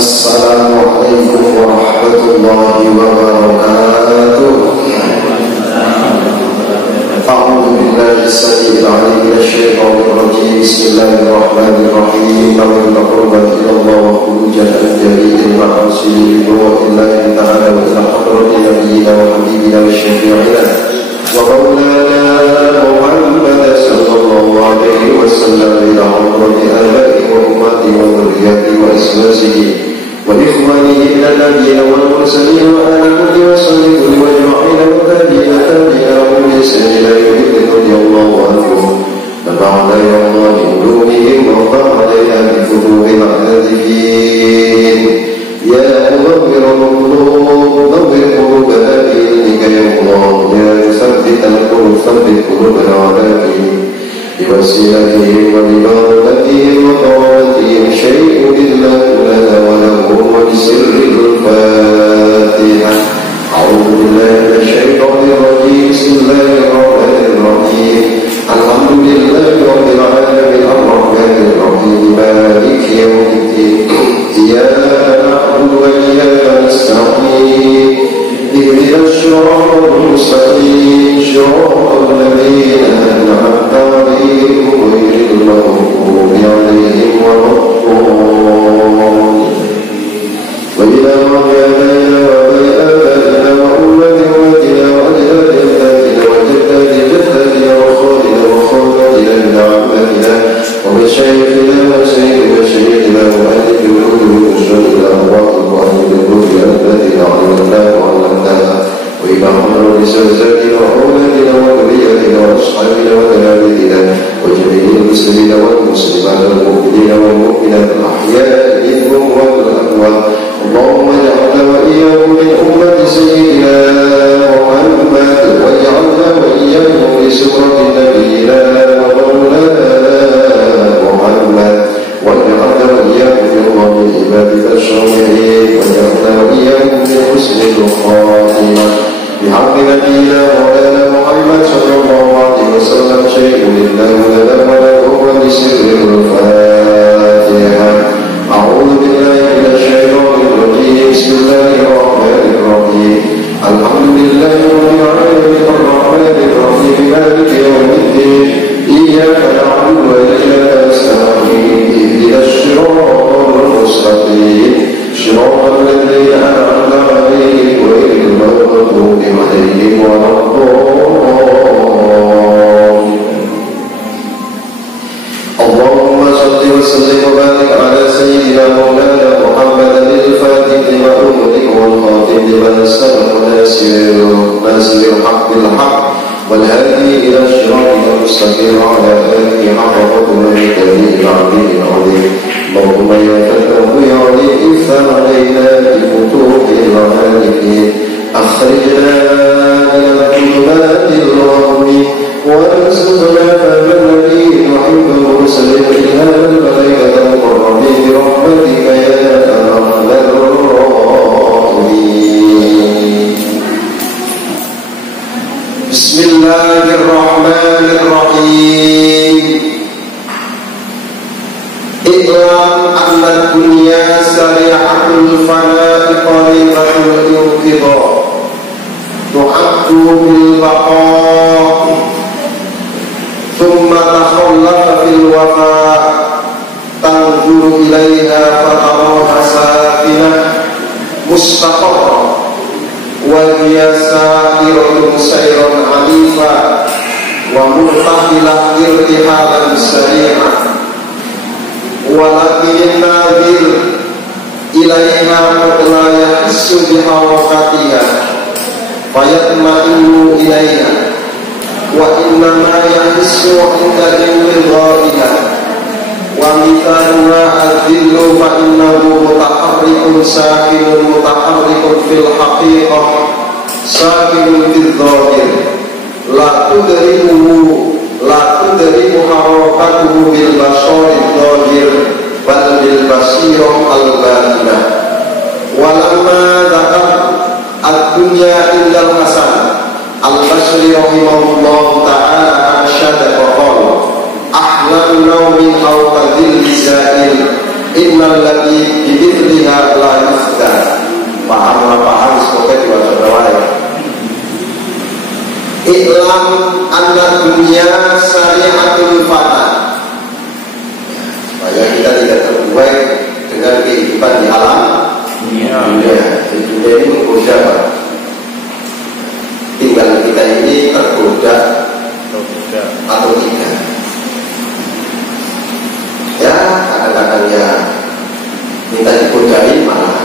Assalamualaikum warahmatullahi wabarakatuh. A'udzu billahi as-sami'il 'alim minasyaitonir rajim. Bismillahirrahmanirrahim. Wa taqarraba ila Allah wa khurujan al-jaliil ma'asili wa illahi ta'ala wa ila hadrati nabiyyina wa habibina wa syafi'ina wa maulana Muhammad sallallahu alaihi wasallam ila hadrati aba'i wa ummati wa dhurriyyati wa azwajihi wa ikhwanihi min an-nabiyyin wal mursalin wa ala kulli wa sallim wa ajma'in wa tabi'ina tabi'ahum bi ihsan ila yaumil radiyallahu anhum wa ba'da yawmi ulumihim wa ba'da bi furu'il adhifin ya mughfirul qulub nawwir qulubana bi ilmika ya Allah ya musabbit al-qulub thabbit qulubana ala dinik بوسيلتهم وببركتهم وقربتهم شيء إلا لنا وله وبسر الفاتحة أعوذ بالله من الشيطان الرجيم بسم الله الرحمن الرحيم الحمد لله رب العالمين الرحمن الرحيم مالك يوم الدين إياك نعبد وإياك نستعين اهدنا الصراط المستقيم صراط الذين أنعمت عليهم غير المغضوب عليهم ولا الضالين وإذا رجعنا وبين آبائنا وأمتنا وأجدادنا وجداد جدادنا وخالنا وخالاتنا من عمتنا ومشايخنا وسيد مشايخنا وأهل جلود وأجر الأموات وأهل جلود الذين علمناه وعلمناها وإلى حضرة زوجاتنا وأولادنا وذرياتنا وأصحابنا وتلاميذنا وجميع المسلمين والمسلمات والمؤمنين والمؤمنات الأحياء منهم والأموات اللهم اجعلنا وإياهم من أمة سيدنا محمد واجعلنا وإياهم في سورة نبينا ومولانا محمد واجعلنا وإياهم في الله عبادك الصالحين واجعلنا وإياهم في حسن الخاتمة بحق نبينا مولانا محمد صلى الله عليه وسلم شيء لله لنا وله بسر الفاتحة أعوذ بالله من الشيطان الرجيم بسم الله الرحمن الرحيم الحمد لله رب العالمين الرحمن الرحيم مالك يوم الدين إياك نعبد وإياك نستعين اهدنا الصراط المستقيم صراط الذين أنعمت عليهم غير المغضوب عليهم ولا الضالين اللهم صل وسلم وبارك على سيدنا مولانا محمد الفاتح لما أغلق والخاتم لما سبق ناصر الحق بالحق والهادي إلى صراطك المستقيم وعلى آله حق قدره العظيم العظيم اللهم يا فتاه يا عليم افتح علينا بفتوح العارفين أخرجنا من الظلمات الغم وارزقنا فهم النبي وحب المرسلين إلى الملائكة المقربين برحمتك يا أرحم الراحمين بسم الله الرحمن الرحيم اعلم أن الدنيا سريعة الفناء قريبة الانقضاء تعد بالبقاء ثم تخلف في الوفاء تنظر إليها فتراها ساكنة مستقرة وهي سائرة سيرا عنيفا ومرتحلة ارتحالا سريعا ولكن الناظر إليها قد لا يحس بحركتها فيطمئن إليها وإنما يحس عند انقضائها ومثالها الذل فإنه متحرك ساكن متحرك في الحقيقة ساكن في الظاهر لا تدرك حركته بالبصر الظاهر بل بالبصيرة الباطنة ولما ذكر الدنيا عند الحسن البصري رحمه الله تعالى أرشد وقال أحلى النوم أو كذل زائل innal ladzi bimithliha la yufda. Paham semoga diwaca bawah. Iklam anna dunya syari'atul fana. Supaya kita tidak terbuai dengan kehidupan di alam dunia. Di dunia ini menggoda, Pak. Tinggal kita ini tergoda atau tidak. Ya, kadang-kadang ya minta digodai malah.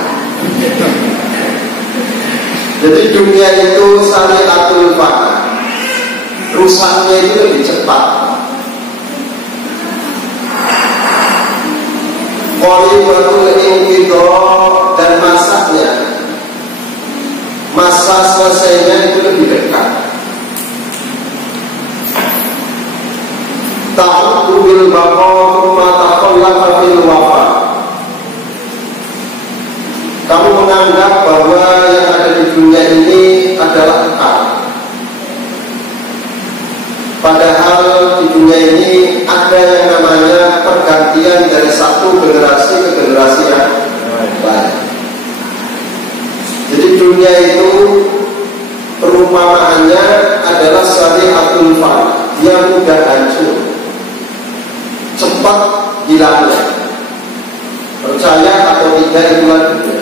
Jadi dunia itu syari'atul fana. Rusaknya itu lebih cepat. Qalibatul inqidha, dan masanya, masa selesainya itu lebih dekat. Ta'uddu bil baqa ma taqallafa fil wafa. Kamu menganggap bahwa yang ada di dunia ini adalah kekal. Padahal di dunia ini ada yang namanya pergantian dari satu generasi ke generasi yang lain. Jadi dunia itu perumpamaannya adalah syari'atul fana. Dia mudah hancur, cepat hilangnya. Percaya atau tidak, itulah dunia.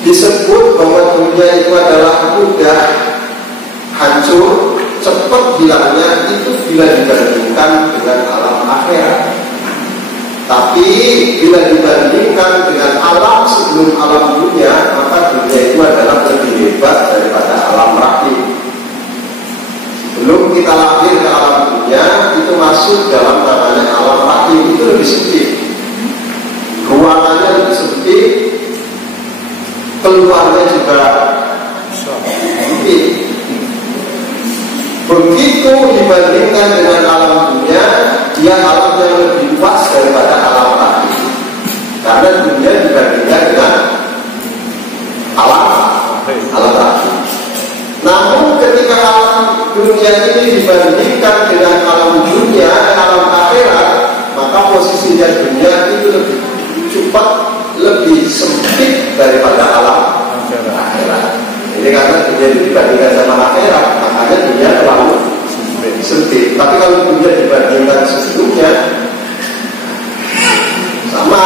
Disebut bahwa dunia itu adalah mudah hancur, cepat hilangnya, itu bila dibandingkan dengan alam akhirat. Tapi bila dibandingkan dengan alam sebelum alam dunia, maka dunia itu adalah lebih hebat daripada alam rahim. Sebelum kita lahir ke alam dunia, itu masuk dalam namanya alam rahim. Itu lebih sempit, ruangannya lebih sempit, keluarnya juga sempit. Begitu dibandingkan dengan alam dunia, dia alam yang lebih luas daripada alam tadi. Karena dunia dibandingkan dengan alam tadi. Namun ketika alam dunia ini dibandingkan dengan alam dunia, alam akhirat, maka posisinya dunia itu lebih cepat, lebih sempit daripada alam akhirat. Ini karena dunia dibandingkan sama akhirat, makanya dunia terlalu sempit. Tapi kalau dunia dibandingkan sebelumnya, sama.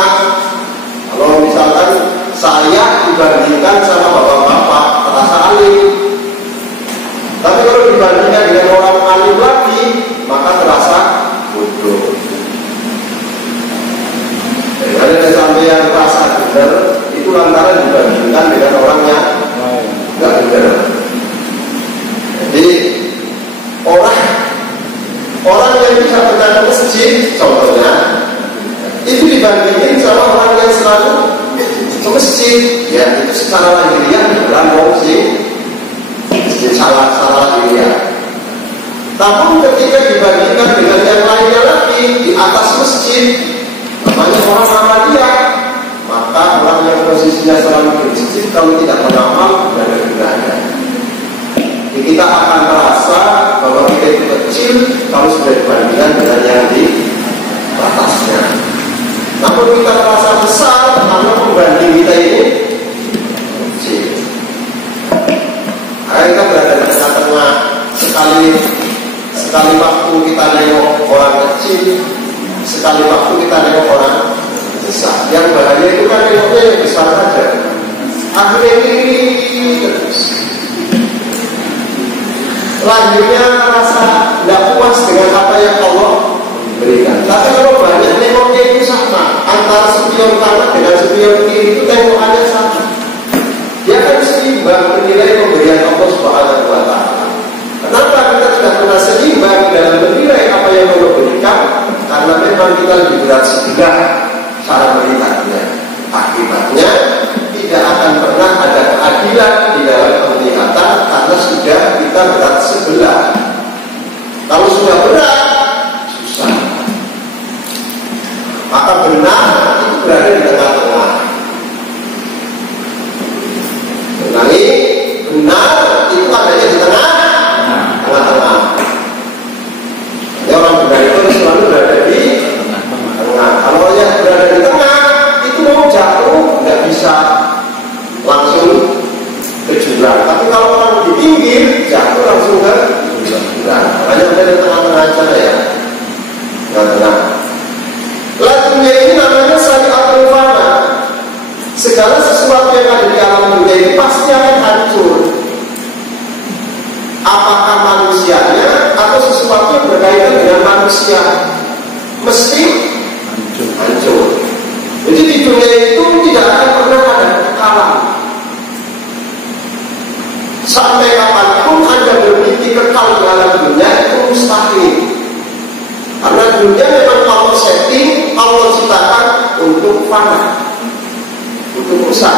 Kalau misalkan saya dibandingkan sama bapak-bapak, terasa alim. Tapi kalau dibandingkan dengan orang alim lagi, maka terasa bodoh. Jadi sampai yang terasa benar, itu lantaran dibandingkan dengan orang yang nggak benar. Jadi orang yang bisa benar ke masjid, contohnya, itu dibandingin sama orang yang selalu ke masjid. Ya, itu secara lahiriah bukan fungsi masjid, salah lahiriah. Namun ketika dibandingkan dengan yang lainnya lagi di atas masjid, namanya orang Ahmadiyah, maka orang yang posisinya selalu di masjid kalau tidak beramal tidak ada gunanya. Kita akan merasa bahwa kita itu kecil kalau sudah dibandingkan dengan yang di atasnya. Namun kita merasa besar karena pembanding kita ini kecil. Kita berada di tengah-tengah. Sekali waktu kita nengok orang kecil, sekali waktu kita nengok orang besar. Yang bahaya itu kan nengoknya yang besar saja. Akhirnya ini terus. Lanjutnya merasa tidak puas dengan apa yang Allah berikan. Tapi kalau banyak nengoknya itu sama, antara spion kanan dengan spion kiri itu tengokannya sama. Dia kan seimbang menilai pemberian Allah Subhanahu wa Ta'ala. Kenapa kita tidak pernah seimbang dalam menilai apa yang Allah berikan? Karena memang kita lebih berat sebelah cara melihatnya. Akibatnya tidak akan pernah ada keadilan di dalam penglihatan karena sudah kita berat sebelah. Kalau sudah berat, susah. Maka benar itu berada di tengah-tengah. Ulangi, benar itu adanya di tengah-tengah. Jadi orang benar itu selalu berada di tengah. Kalau yang berada di tengah pinggir, jatuh langsung ke nah, makanya ada di tengah-tengah aja ya. Tengah-tengah. Lah dunia ini namanya syariatul fana. Segala sesuatu yang ada di alam dunia ini pasti akan hancur. Apakah manusianya atau sesuatu yang berkaitan dengan manusia, mesti hancur. Jadi di dunia itu tidak akan pernah ada kekalahan. Sampai kapanpun Anda bermimpi kekal di alam dunia itu mustahil. Karena dunia memang Allah setting, Allah ciptakan untuk fana, untuk rusak.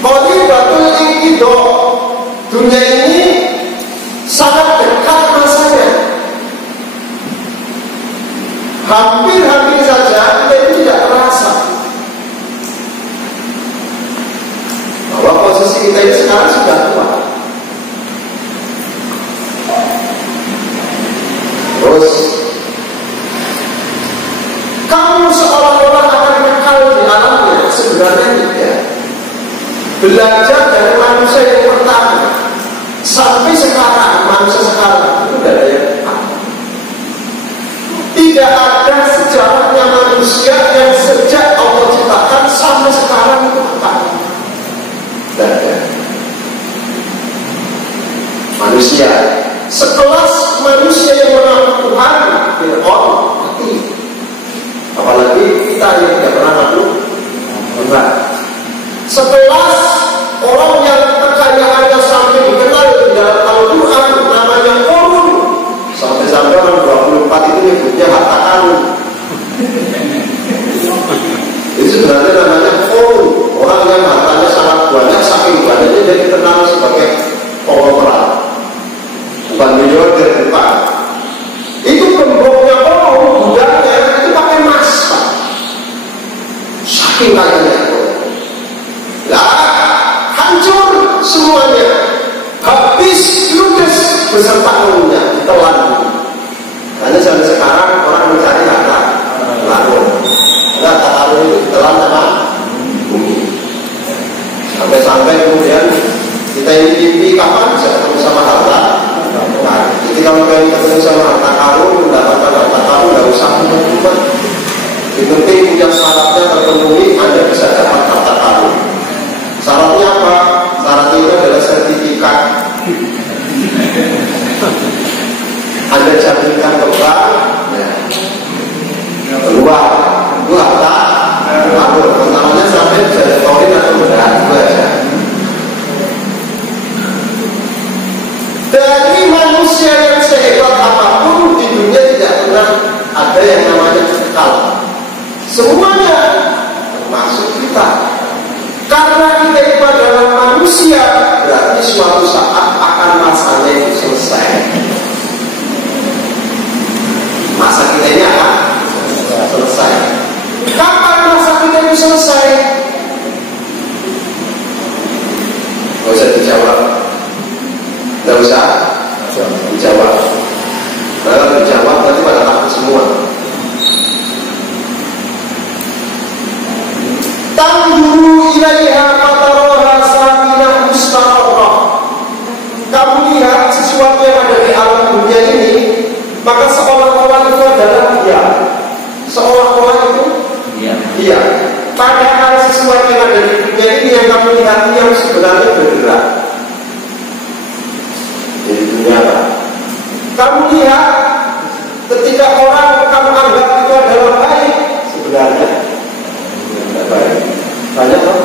Qaribatul inqidah. Dunia ini sangat dekat masanya. Hampir-hampir saja kita itu tidak terasa bahwa posisi kita ini sekarang sudah tua. Terus kamu seolah-olah akan kekal di alamnya, sebenarnya tidak. Belajar dari manusia yang pertama sampai sekarang, manusia sekarang itu tidak ada yang kekal. Tidak ada sejarahnya manusia yang sejak Allah ciptakan sampai sekarang itu kekal. Tidak ada. Manusia sekelas manusia yang mengaku Tuhan, Fir'aun, mati. Apalagi kita yang tidak pernah ngaku Tuhan. Sekelas orang yang kekayaannya sampai dikenal di dalam Al-Quran namanya Qarun. Sampai-sampai orang 24 itu nyebutnya harta karun. Itu sebenarnya namanya Qarun. Orang yang hartanya sangat banyak, saking banyaknya dia dikenal sebagai konglomerat. Bukan miliarder depan. Itu gemboknya Qarun, budaknya itu pakai emas, Pak. Saking kayanya. Lah, hancur semuanya. Habis ludes beserta uangnya ditelan. Karena sampai sekarang orang mencari harta karun. Harta karun itu ditelan sama bumi. Sampai-sampai kemudian kita ini mimpi kapan bisa ketemu sama harta. Nah, jadi kalau kalian ketemu sama harta karun, mendapatkan harta karun, tidak usah mumet-mumet. Yang penting punya syaratnya terpenuhi, Anda bisa dapat harta karun. Syaratnya apa? Syaratnya itu adalah sertifikat. Anda jaminkan ke bank, keluar, itu harta karun. Pertamanya sampai bisa ditorin atau berat, itu aja. Dari manusia yang sehebat apapun di dunia tidak pernah ada yang namanya kekal. Semuanya termasuk kita. Karena kita itu adalah manusia, berarti suatu saat akan masanya itu selesai. Masa kita ini akan selesai. Kapan masa kita itu selesai? Gak usah dijawab. Gak usah dijawab. Kalau dijawab nanti pada takut semua. Tanzuru ilaiha fataraha sakinah mustaqarrah. Kamu lihat sesuatu yang ada di alam dunia ini, maka seolah-olah itu adalah dia. Seolah-olah itu dia. Padahal sesuatu yang ada di dunia ini yang kamu lihat yang sebenarnya bergerak. Jadi dunia apa? Kamu lihat ketika orang kamu anggap itu adalah baik, sebenarnya baik. Banyak kan?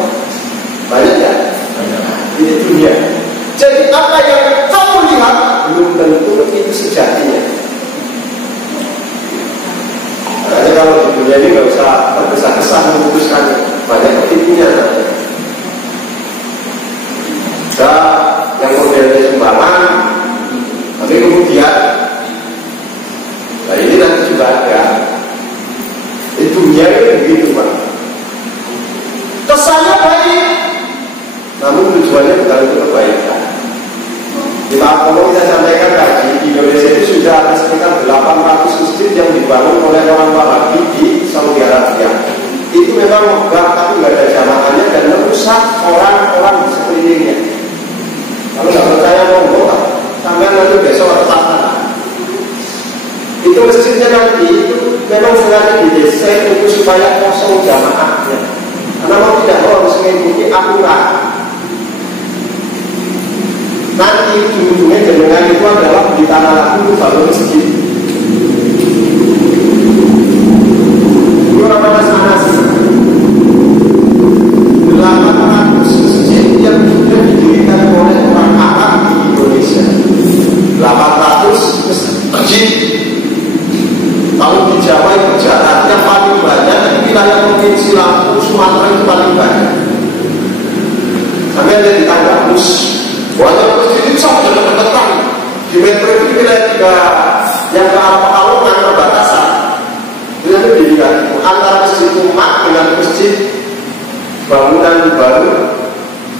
Banyak ya? Banyak. Ini dunia. Jadi apa yang kamu lihat belum tentu itu sejatinya. Makanya kalau di dunia ini nggak usah tergesa-gesa memutuskan, banyak ketipunya. Nah, yang modelnya sumbangan, tapi kemudian, nah ini nanti juga ada. Di dunia ini begitu, Pak. Kesannya baik, namun tujuannya bukan untuk kebaikan. Di Papua kita sampaikan tadi, di Indonesia itu sudah ada sekitar 800 masjid yang dibangun oleh orang Wahabi di Saudi Arabia. Itu memang megah tapi nggak ada jamaahnya dan itu supaya kosong jamaahnya. Karena mau tidak mau harus mengikuti aturan. Nanti ujung-ujungnya jenengan itu adalah di tanah laku bangun masjid. Dulu Ramadan Anas 800 masjid yang sudah didirikan oleh orang Arab di Indonesia. 800 masjid. Kalau di Jawa itu jaraknya paling banyak, di wilayah provinsi Lampung, Sumatera itu paling banyak. Sampai ada di Tanggamus. Wajah masjid itu sampai dekat-dekatan. Di metro itu wilayah tiga yang ke arah Pekalongan perbatasan. Itu dilihat antara masjid umat dengan masjid bangunan baru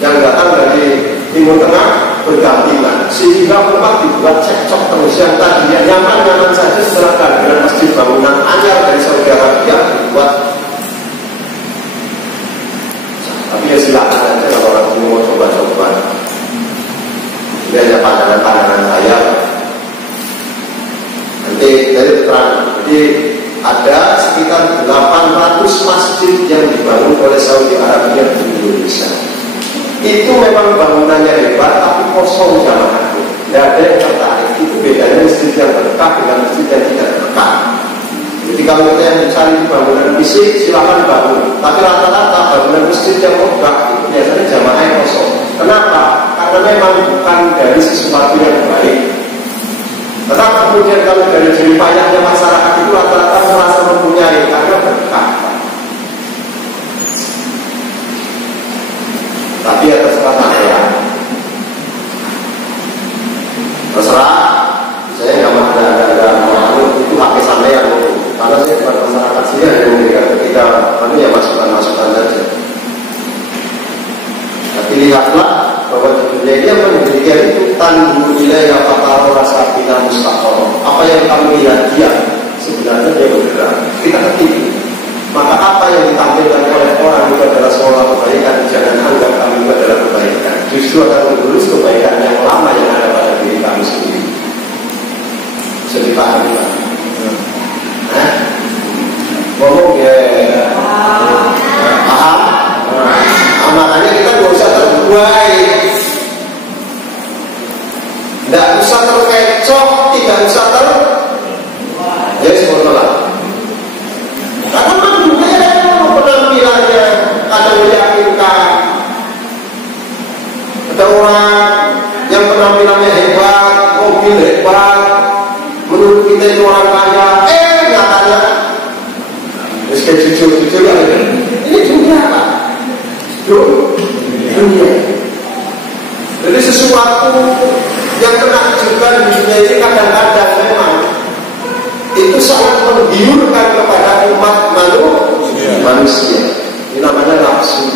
yang datang dari Timur Tengah berdampingan, sehingga umat dibuat cekcok terus. Yang tadinya nyaman-nyaman saja setelah kehadiran masjid bangunan anyar dari Saudi Arabia dibuat. Tapi ya silakan aja kalau orang ini mau coba-coba. Ini hanya pandangan-pandangan saya. Nanti dari terang. Jadi ada sekitar 800 masjid yang dibangun oleh Saudi Arabia di Indonesia. Itu memang bangunannya hebat, tapi kosong jamaahnya. Tidak ada yang tertarik. Itu bedanya masjid yang berkah dengan masjid yang tidak berkah. Jadi kalau kita yang mencari bangunan fisik, silakan bangun. Tapi rata-rata bangunan masjid yang megah itu biasanya jamaahnya kosong. Kenapa? Karena memang bukan dari sesuatu yang baik. Kenapa kemudian kalau dari jeripayahnya masyarakat itu rata-rata merasa mempunyai karena berkah. Tapi ya terserah saya. Terserah, saya nggak mau itu hak saya. Karena saya bukan masyarakat sih yang memberikan ketika ya masukan-masukan saja. Tapi lihatlah bahwa di dunia ini yang mendirikan itu tandu wilayah fataro rasa kita mustaqoroh. Apa yang kami lihat dia sebenarnya dia bergerak. Kita ketipu. Maka apa yang ditampilkan oleh orang itu adalah seolah kebaikan. Jangan anggap kami itu adalah kebaikan. Justru akan mengurus kebaikan yang lama yang ada pada diri kami sendiri. Bisa dipahami Pak? Ngomong ya paham? Makanya kita tidak usah terbuai, tidak usah terkecoh, tidak usah ya seperti lah. Karena penampilannya kadang meyakinkan. Ada orang yang penampilannya hebat, mobil hebat, menurut kita itu orang kaya, nyatanya meski jujur-jujur ya, ini dunia Pak. Dunia. Jadi sesuatu yang menakjubkan di dunia ini kadang-kadang memang itu sangat menggiurkan kepada umat manusia. Ini namanya nafsu.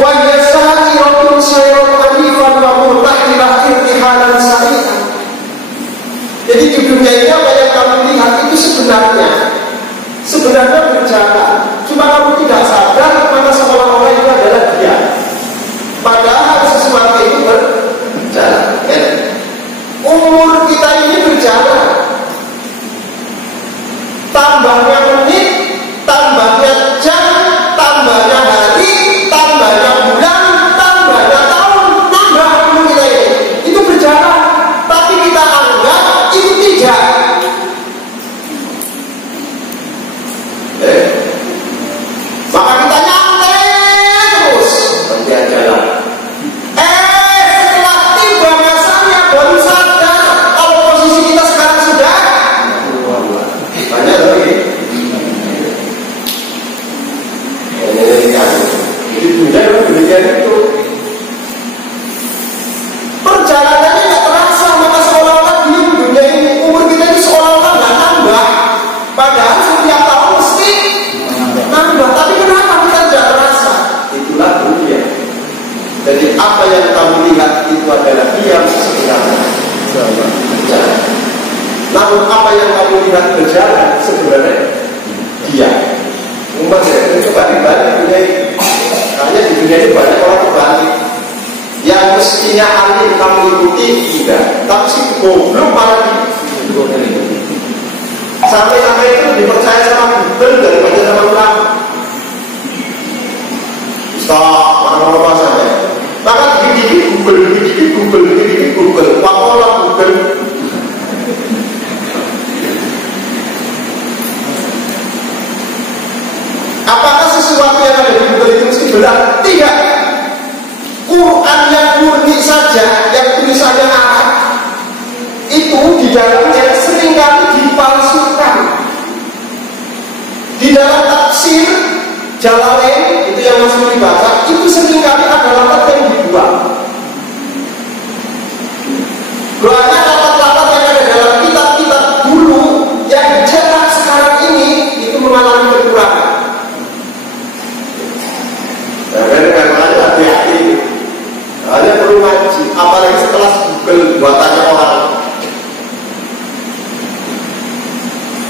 Wa yasai'un sayyidun alifan wa murtahilah irtihalan syari'an. Jadi di dunia ini apa yang kamu lihat itu sebenarnya berjalan. Cuma kamu tidak sadar maka seolah-olah itu adalah dia. Padahal sesuatu itu berjalan. Umur kita ini berjalan. Tambahnya menit, tambahnya jam, tambahnya hari, tambahnya bulan, tambahnya tahun, tambah umur kita ini. Itu berjalan. Tapi kita anggap itu tidak. Maka kita nyantai terus berjalan jalan. Setelah tiba masanya baru sadar kalau posisi kita sekarang sudah banyak lagi. Jadi dunia demikian itu. Perjalanannya nggak terasa, maka seolah-olah di dunia ini umur kita ini seolah-olah nggak tambah. Padahal setiap tahun mesti nambah. Tapi kenapa kita tidak terasa? Itulah dunia. Jadi apa yang kamu lihat itu adalah diam sebenarnya berjalan. Namun apa yang kamu lihat berjalan sebenarnya diam. Umat saya itu balik-balik dunia ini. Karena di dunia ini banyak orang berbalik. Yang mestinya alim kamu ikuti tidak. Tapi si goblok malah sampai itu dipercaya sama Google daripada sama ulama. Stop, mana sampai. Maka dikit-dikit Google, wakola Google. Apakah sesuatu yang ada di Google itu mesti benar? Tidak. Quran yang murni saja, yang tulisannya Arab, itu di dalamnya seringkali dipalsukan. Di dalam tafsir Jalalain itu yang masih dibaca, itu seringkali ada lafaz yang dibuang. Banyak lafaz-lafaz yang ada dalam kitab-kitab dulu yang dicetak sekarang ini itu mengalami kekurangan. Kadang-kadang hati-hati, hanya perlu ngaji, apalagi setelah Google buatannya orang.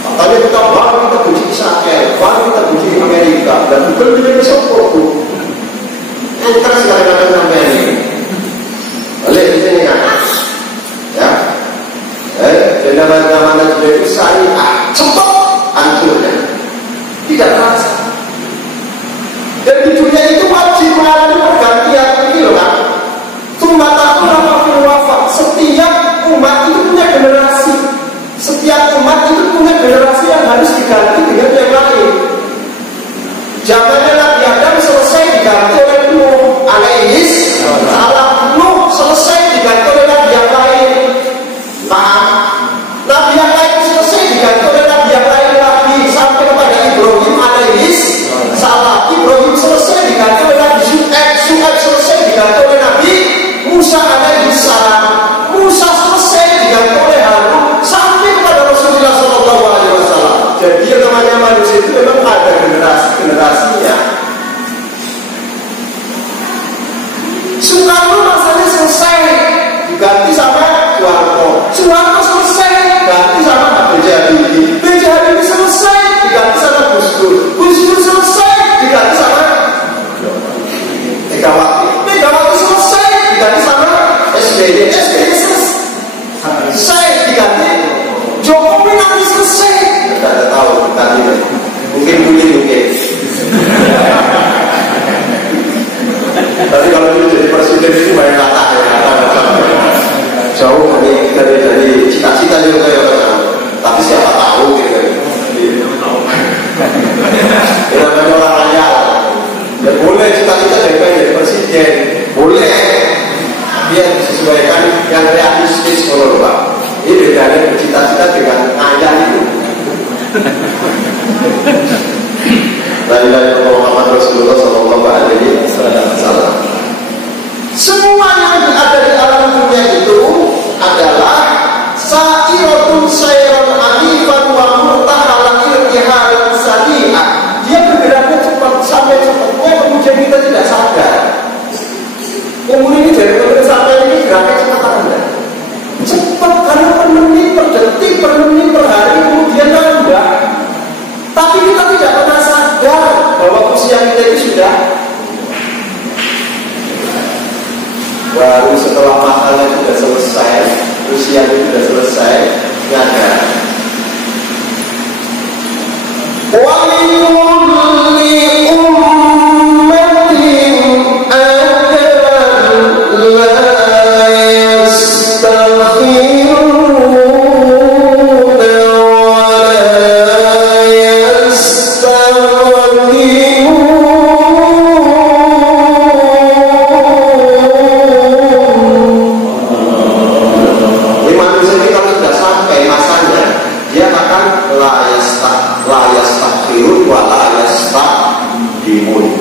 Makanya kita baru kita benci Israel, baru kita benci Amerika, dan Google menjadi sopor. Enter sekali-kali sampai ini. Balik di sini kan, ya. Zaman-zaman itu syariah cepat hancurnya, tidak terasa. Dan di dunia itu wajib mengalami pergantian ini loh kan. Tumbataku lama wafat. Setiap umat itu punya generasi. Setiap umat itu punya generasi yang harus diganti dengan yang lain. Zamannya Nabi Adam selesai diganti oleh Nuh alaihis salam. Nuh selesai diganti oleh Nabi yang lain. Paham? Nabi yang lain selesai diganti oleh Nabi yang lain lagi sampai kepada Ibrahim alaihis salam. Ibrahim selesai diganti oleh Nabi Syuaib selesai diganti oleh Nabi Musa alaihis salam. Musa selesai diganti oleh Harun sampai kepada Rasulullah SAW. Jadi yang namanya manusia itu memang ada generasinya. Soekarno masanya selesai diganti sama Soeharto. Soeharto selesai diganti sama B.J. Habibie. B.J. Habibie selesai diganti sama Gus Dur. Gus Dur selesai diganti sama Megawati. Megawati selesai diganti sama SBY. SBY selesai diganti Jokowi. Nanti selesai tidak tahu tadi mungkin tapi kalau itu jadi presiden itu banyak kata jauh dari cita-cita juga ya, tapi siapa tahu gitu. Ya namanya orang kaya ya boleh cita-cita jadi presiden boleh, tapi yang disesuaikan yang realistis kalau Pak. Ini bedanya bercita-cita dengan ayah itu. La ilaha illallah Muhammad Rasulullah sallallahu alaihi wasallam. Semua yang ada di alam dunia itu adalah sa'iratun sayran anifan wa murtahalan irtihalan sadi'ah. Dia bergeraknya cepat sampai cepatnya kemudian kita tidak sadar. Umur ini dari menit sampai ini geraknya cepat anda. Cepat karena per menit, per detik, per menit, per hari kemudian nambah. Tapi kita tidak pernah sadar bahwa usia kita itu sudah baru setelah masalah sudah selesai, usia itu sudah selesai, nyadar.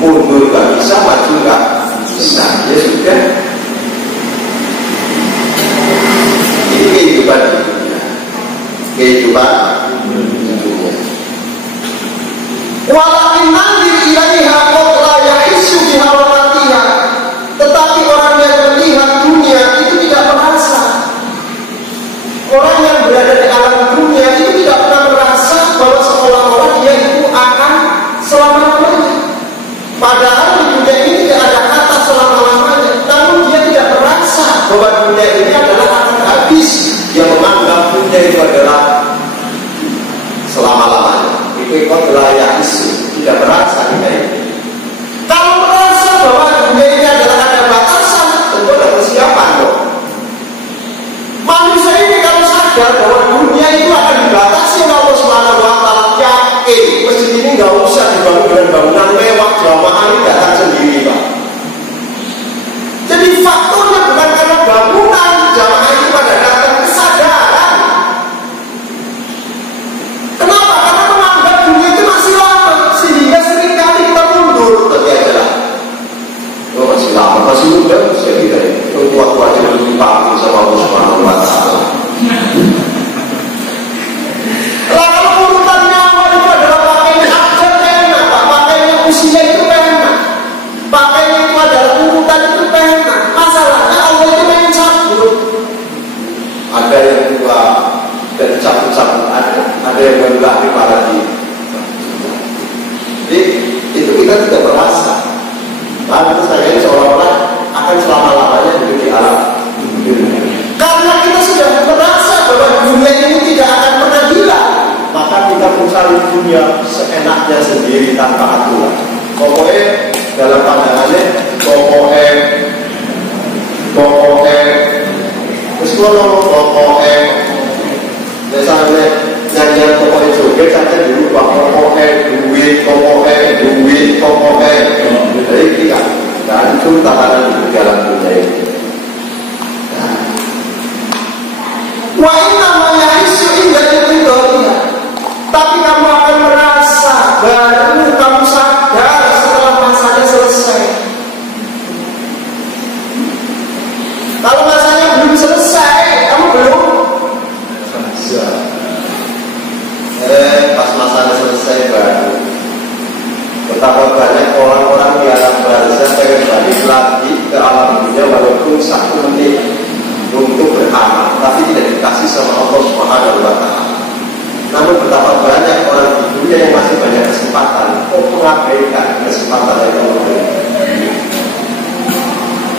Mundur gak bisa, maju gak bisa. Ya sudah. Ini kehidupan dunia. Kehidupan dunia. Walakin nanti ilaiha qad la yahissu biha wa matiha. Tetapi orang yang melihat dunia itu tidak merasa. Orang yang berada di alam dunia itu tidak pernah merasa bahwa seolah-olah dia itu akan selama-lamanya. Padahal di dunia ini tidak ada kata selama-lamanya. Namun dia tidak merasa bahwa dunia ini adalah akan habis. Dia menganggap dunia itu adalah yang menolak riba lagi. Jadi itu kita tidak merasa. Lalu saya seolah-olah akan selama-lamanya hidup di alam dunia. Karena kita sudah merasa bahwa dunia ini tidak akan pernah hilang, maka kita mencari dunia seenaknya sendiri tanpa aturan. Pokoknya dalam pandangannya, pokoknya misalnya nyanyian pokoknya joget saja dulu pokoknya duit, jadi tidak hancur tahanan di dalam dunia ini. Wah, ini namanya isu indah itu. Tapi kamu akan merasa baru kamu sadar setelah masanya selesai. Kalau masanya belum selesai, kamu belum selesai. Pas masanya selesai baru. Betapa banyak orang-orang di alam barzah pengen balik lagi ke alam dunia walaupun 1 menit untuk beramal, tapi tidak dikasih sama Allah Subhanahu wa Ta'ala. Namun betapa banyak orang di dunia yang masih banyak kesempatan, mengabaikan kesempatan yang Allah berikan.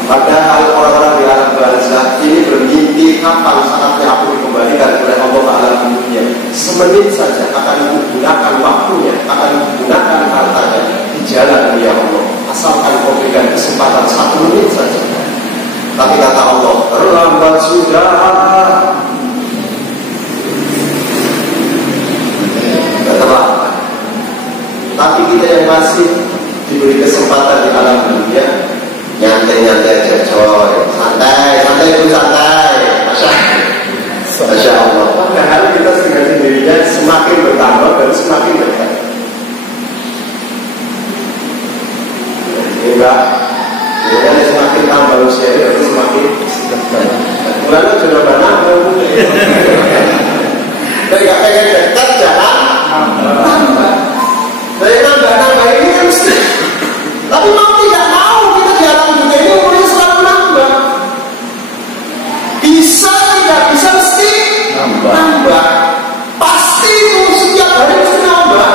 Padahal orang-orang di alam barzah ini bermimpi kapan saatnya aku dikembalikan oleh Allah Ta'ala di dunia. Semenit saja akan menggunakan waktunya, akan menggunakan hartanya di jalan dunia Allah. Asalkan kau berikan kesempatan 1 menit saja. Tapi kata Allah, terlambat sudah. Terlambat. Tapi kita yang masih diberi kesempatan di alam dunia, nyantai-nyantai aja coy, santai itu santai, Masya Allah. Padahal kita sendirinya semakin bertambah dan semakin dekat. Enggak, ini semakin tambah usia itu semakin dekat. Bulan itu sudah banyak, tapi nggak pengen dekat jangan tambah. Dari nambah ini kan mesti. Tapi mau tidak mau kita di alam dunia ini umurnya selalu nambah. Bisa tidak bisa mesti nambah. Pasti itu setiap hari mesti nambah.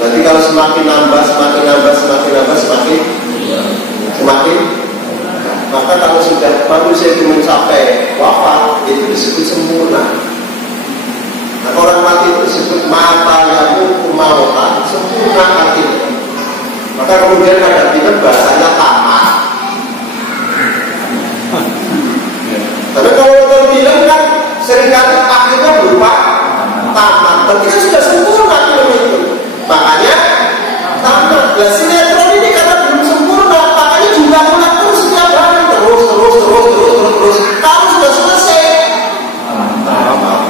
Berarti kalau semakin nambah, maka kalau sudah manusia itu mencapai wafat, itu disebut sempurna. Nah, orang mati itu disebut mata yang mautan, sempurna artinya. Maka kemudian ada film bahasanya tamat. Tapi kalau film kan seringkali akhirnya berupa tamat. Berarti kan sudah sempurna film itu. Makanya tamat. Nah, sinetron ini karena belum sempurna, makanya jumlah terus setiap hari terus. Kalau sudah selesai, tamat.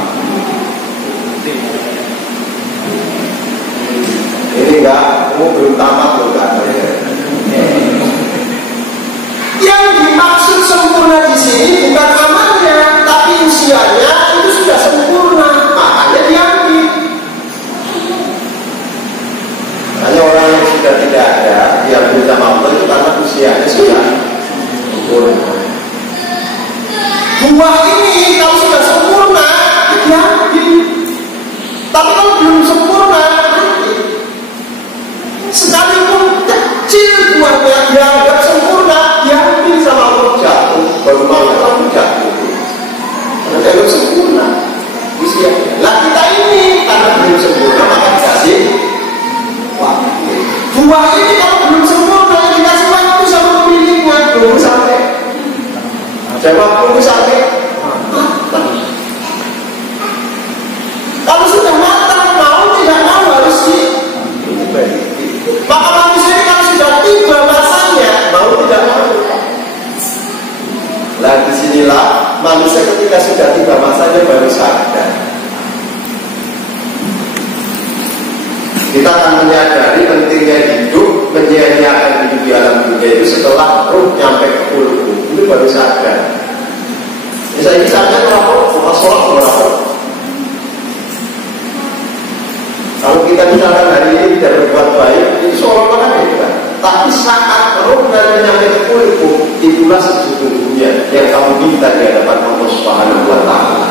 Ini enggak, kamu belum tamat loh kan? Yang dimaksud sempurna di sini bukan amalnya, tapi usianya itu sudah sempurna, makanya diambil. Hanya orang yang sudah tidak ada diambil sama Allah itu karena usianya sudah sempurna. Buah ini kalau sudah sempurna diambil, tapi kalau belum sempurna sekalipun kecil buahnya yang dianggap sempurna diambil sama Allah jatuh, baru mau lalu jatuh. Karena belum sempurna usia. Lah kita ini karena belum sempurna maka dikasih waktu. Buah ini kalau belum sempurna dikasih waktu sama pemiliknya belum sampai. Jawab belum sampai. Kalau sudah matang mau tidak mau harus diperbaiki. Maka manusia ini kalau sudah tiba masanya mau tidak mau. Nah disinilah manusia ketika sudah tiba masanya baru sadar. Kita akan menyadari pentingnya hidup, menyia-nyiakan hidup di alam dunia itu setelah roh nyampe ke kulku. Itu baru sadar. Misalnya sadar berapa? Sholat. Kalau kita misalkan hari ini tidak berbuat baik, itu seolah-olah hebat. Tapi saat roh dan menyampai ke kulku, itulah sesungguhnya yang kamu minta di hadapan Allah Subhanahu wa Ta'ala.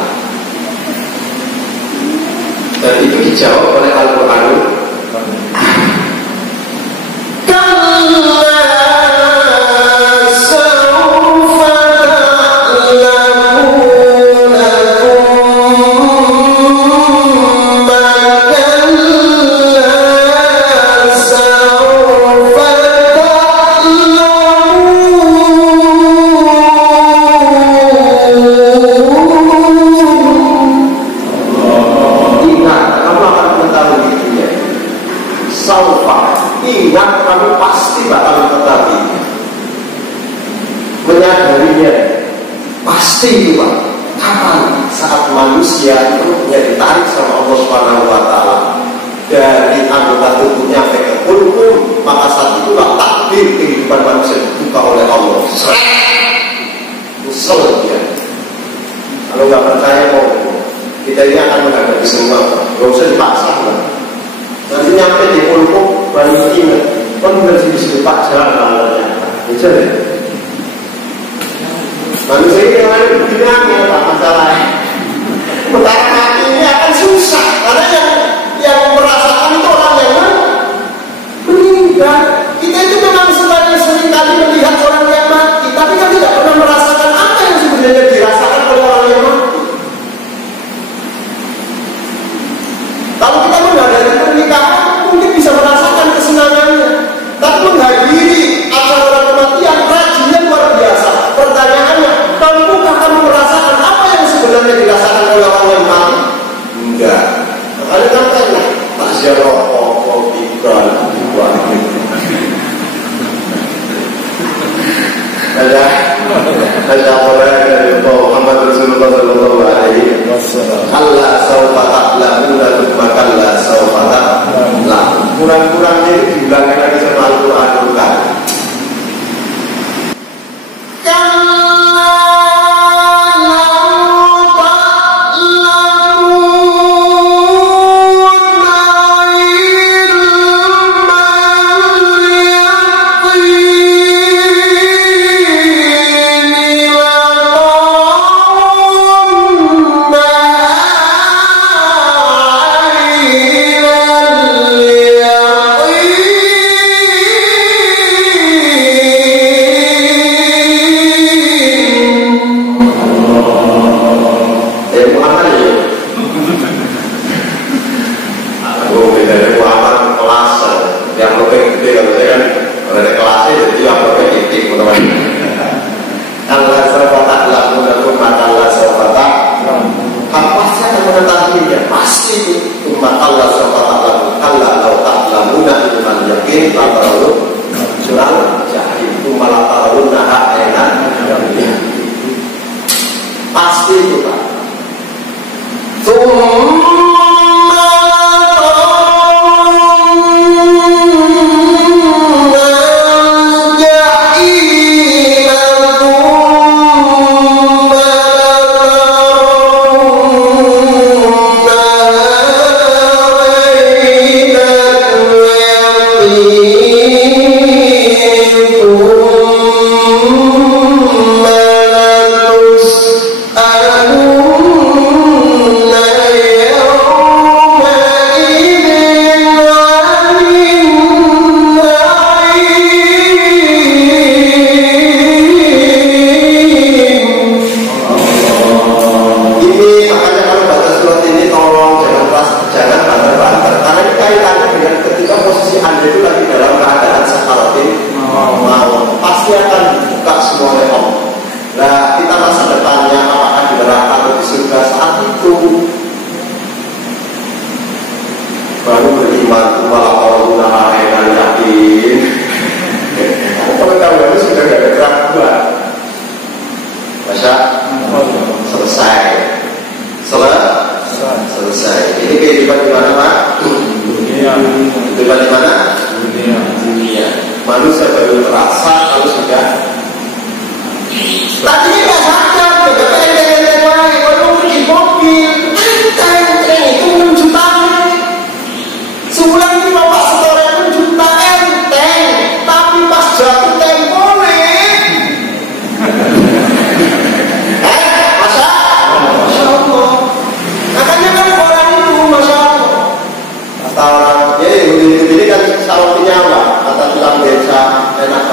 Dan itu dijawab oleh Al-Quran. Ingat, kamu pasti bakal mengetahui. Menyadarinya pasti itu Pak. Kapan? Saat manusia ruhnya ditarik sama Allah Subhanahu wa Ta'ala dari anggota tubuhnya sampai ke kulkum, maka saat itulah takdir kehidupan manusia dibuka oleh Allah. Musel dia. Kalau nggak percaya mau kita ini akan menghadapi semua. Gak usah dipaksa lah. Nanti nyampe di kulkum baru ingat, kan benar sih Pak jalan lawannya. Bisa deh. Manusia ini yang ada begini Pak masalahnya. Mentara mati ini akan susah karena yang merasakan itu orang yang meninggal. Kita itu memang sering kali melihat orang yang mati, tapi kan tidak pernah merasakan apa yang sebenarnya dirasakan oleh orang yang mati. Kalau kita menghadiri pernikahan mungkin bisa merasakan kesenangannya, tapi menghadiri acara kematian rajinnya luar biasa. Pertanyaannya, mampukah kamu merasakan apa yang sebenarnya dirasakan oleh orang yang mati? Enggak. Makanya kan tanya, masih rokok, iklan, buat ada orang dari Muhammad Rasulullah Sallallahu Alaihi Wasallam. Allah sawfa ta'lamuna thumma kalla sawfa ta'lamun. Kurang-kurangnya itu dibilangin lagi sama Al-Quran bukan? Aduh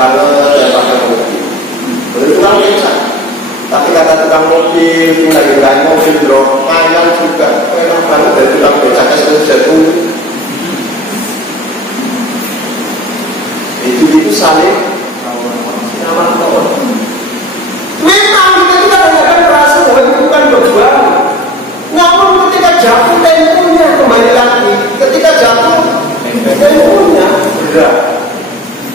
kalau yang pakai mobil. Betul tukang becak. Tapi kata tukang mobil, lagi berani mobil bro, mainan juga. Enak banget dari tukang becaknya sejatuh. Itu saling nyaman kok. Memang kita kadang-kadang merasa bahwa itu bukan beban. Namun ketika jatuh temponya kembali lagi. Ketika jatuh temponya berat.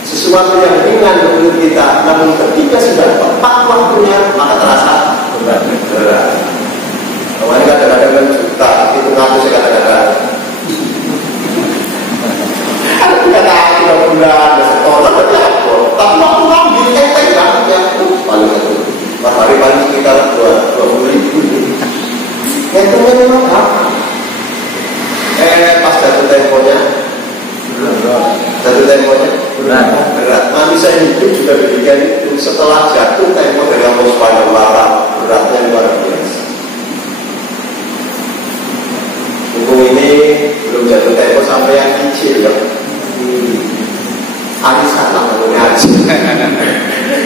Sesuatu yang ringan menurut kita, namun ketika sudah tepat waktunya maka terasa berat. Kemarin kadang-kadang kan juta, itu ngaku saya kadang-kadang. Kata aku udah bulan, sekolah tapi apa? Tapi waktu ngambil enteng banget ya. Paling satu, hari paling sekitar 20.000. Entengnya memang apa? Pas jatuh temponya, berat. Manusia hidup juga demikian itu. Setelah jatuh tempo dari Allah Subhanahu wa Ta'ala, beratnya luar biasa. Hukum ini belum jatuh tempo sampai yang kecil ya. Arisan lah ngaji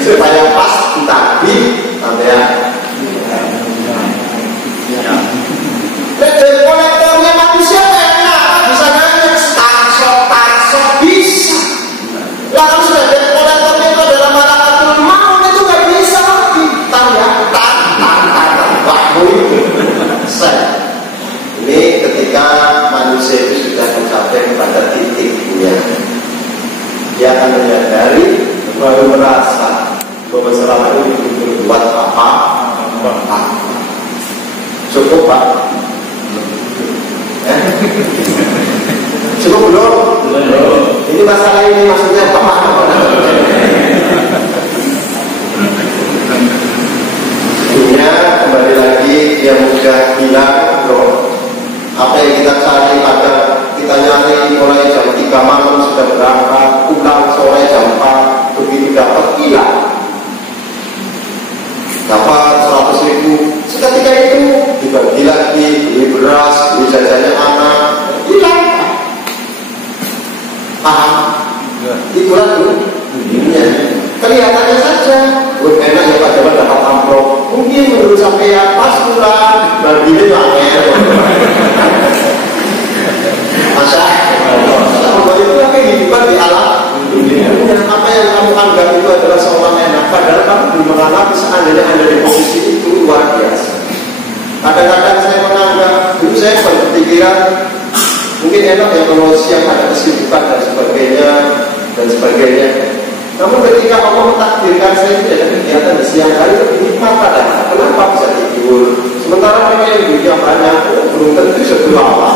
supaya pas ditakbir sampai yang kolektornya manusia enak, bisa nangis, tarsok bisa. Lah kalau sudah jadi kolektornya itu adalah malakatul maut itu nggak bisa lagi. Ini ketika manusia itu sudah mencapai pada titiknya, dia akan menyadari, baru merasa bahwa selama ini berbuat apa. Cukup Pak? Cukup belum? Ini masalah ini maksudnya apa? Dunia kembali lagi dia mudah bilang loh, apa yang kita cari pada kita nyari mulai jam 3 malam sudah berangkat, pulang sore jam 4, begitu dapat hilang. Dapat 100.000, seketika itu dibagi lagi, beli beras, beli jajannya anak, hilang. Paham? Itulah dunia. Kelihatannya saja, enak ya Pak Jawa dapat amplop. Mungkin menurut sampean pas pulang, baginya langit. Masa itu lah kehidupan di alam dunia. Apa yang kamu anggap itu adalah seorang enak, padahal kamu belum mengalami seandainya Anda di posisi itu luar biasa. Kadang-kadang saya menganggap, dulu saya berpikiran mungkin enak ya kalau siang ada kesibukan dan sebagainya. Namun ketika Allah mentakdirkan saya itu ada kegiatan di siang hari lebih nikmat padahal. Kenapa bisa tidur? Sementara mereka yang duitnya banyak, belum tentu sebelum awal.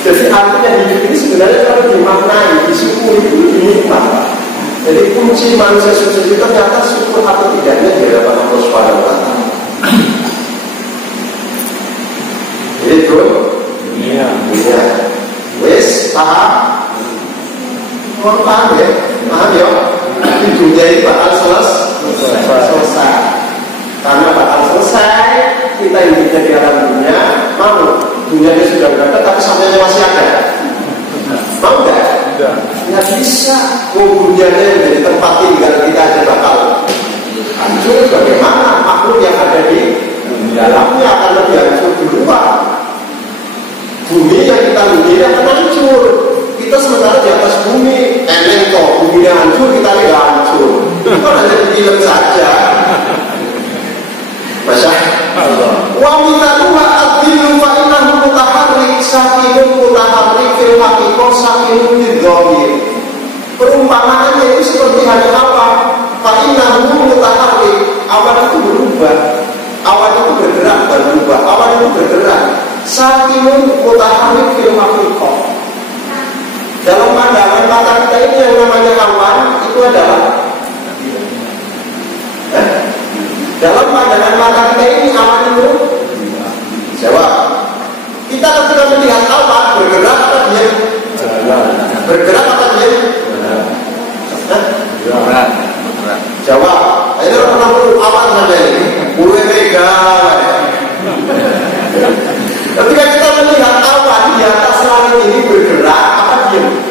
Jadi artinya hidup ini sebenarnya kalau dimaknai, disyukuri itu nikmat. Jadi kunci manusia sukses itu ternyata syukur atau tidaknya di hadapan Allah Subhanahu wa Ta'ala. Itu dunia. Wes paham? Mau paham ya? Paham ya? Di dunia ini bakal selesai. Karena bakal selesai, kita hidupnya di alam dunia, mau dunianya sudah berada, tapi sampainya masih ada. Mau nggak? Nggak bisa. Dunianya menjadi tempat tinggal kita aja bakal hancur. Bagaimana makhluk yang ada di dalamnya akan lebih hancur duluan. Bumi yang kita huni akan hancur. Kita sementara di atas bumi, eneng kok, buminya hancur, kita tidak hancur. Itu hanya di film saja. Masya Allah. Wa minatuha adilu fa innahu mutaharrik sakinun mutaharrik fil haqiqah sakinun fil dhahir. Perumpamaannya itu seperti hanya apa? Fa innahu mutaharrik. Awan itu berubah. Awan itu bergerak dan berubah. Awan itu bergerak. Sakinun mutaharrik fil haqiqah. Dalam pandangan mata kita ini yang namanya awan itu adalah dalam pandangan mata kita ini awan itu jawab. Kita ketika melihat awan bergerak apa diam? Bergerak apa diam? Bergerak. Jawab. Ini orang awan saja ini. Mulai pegang. Ketika kita melihat awan di atas langit ini bergerak apa diam?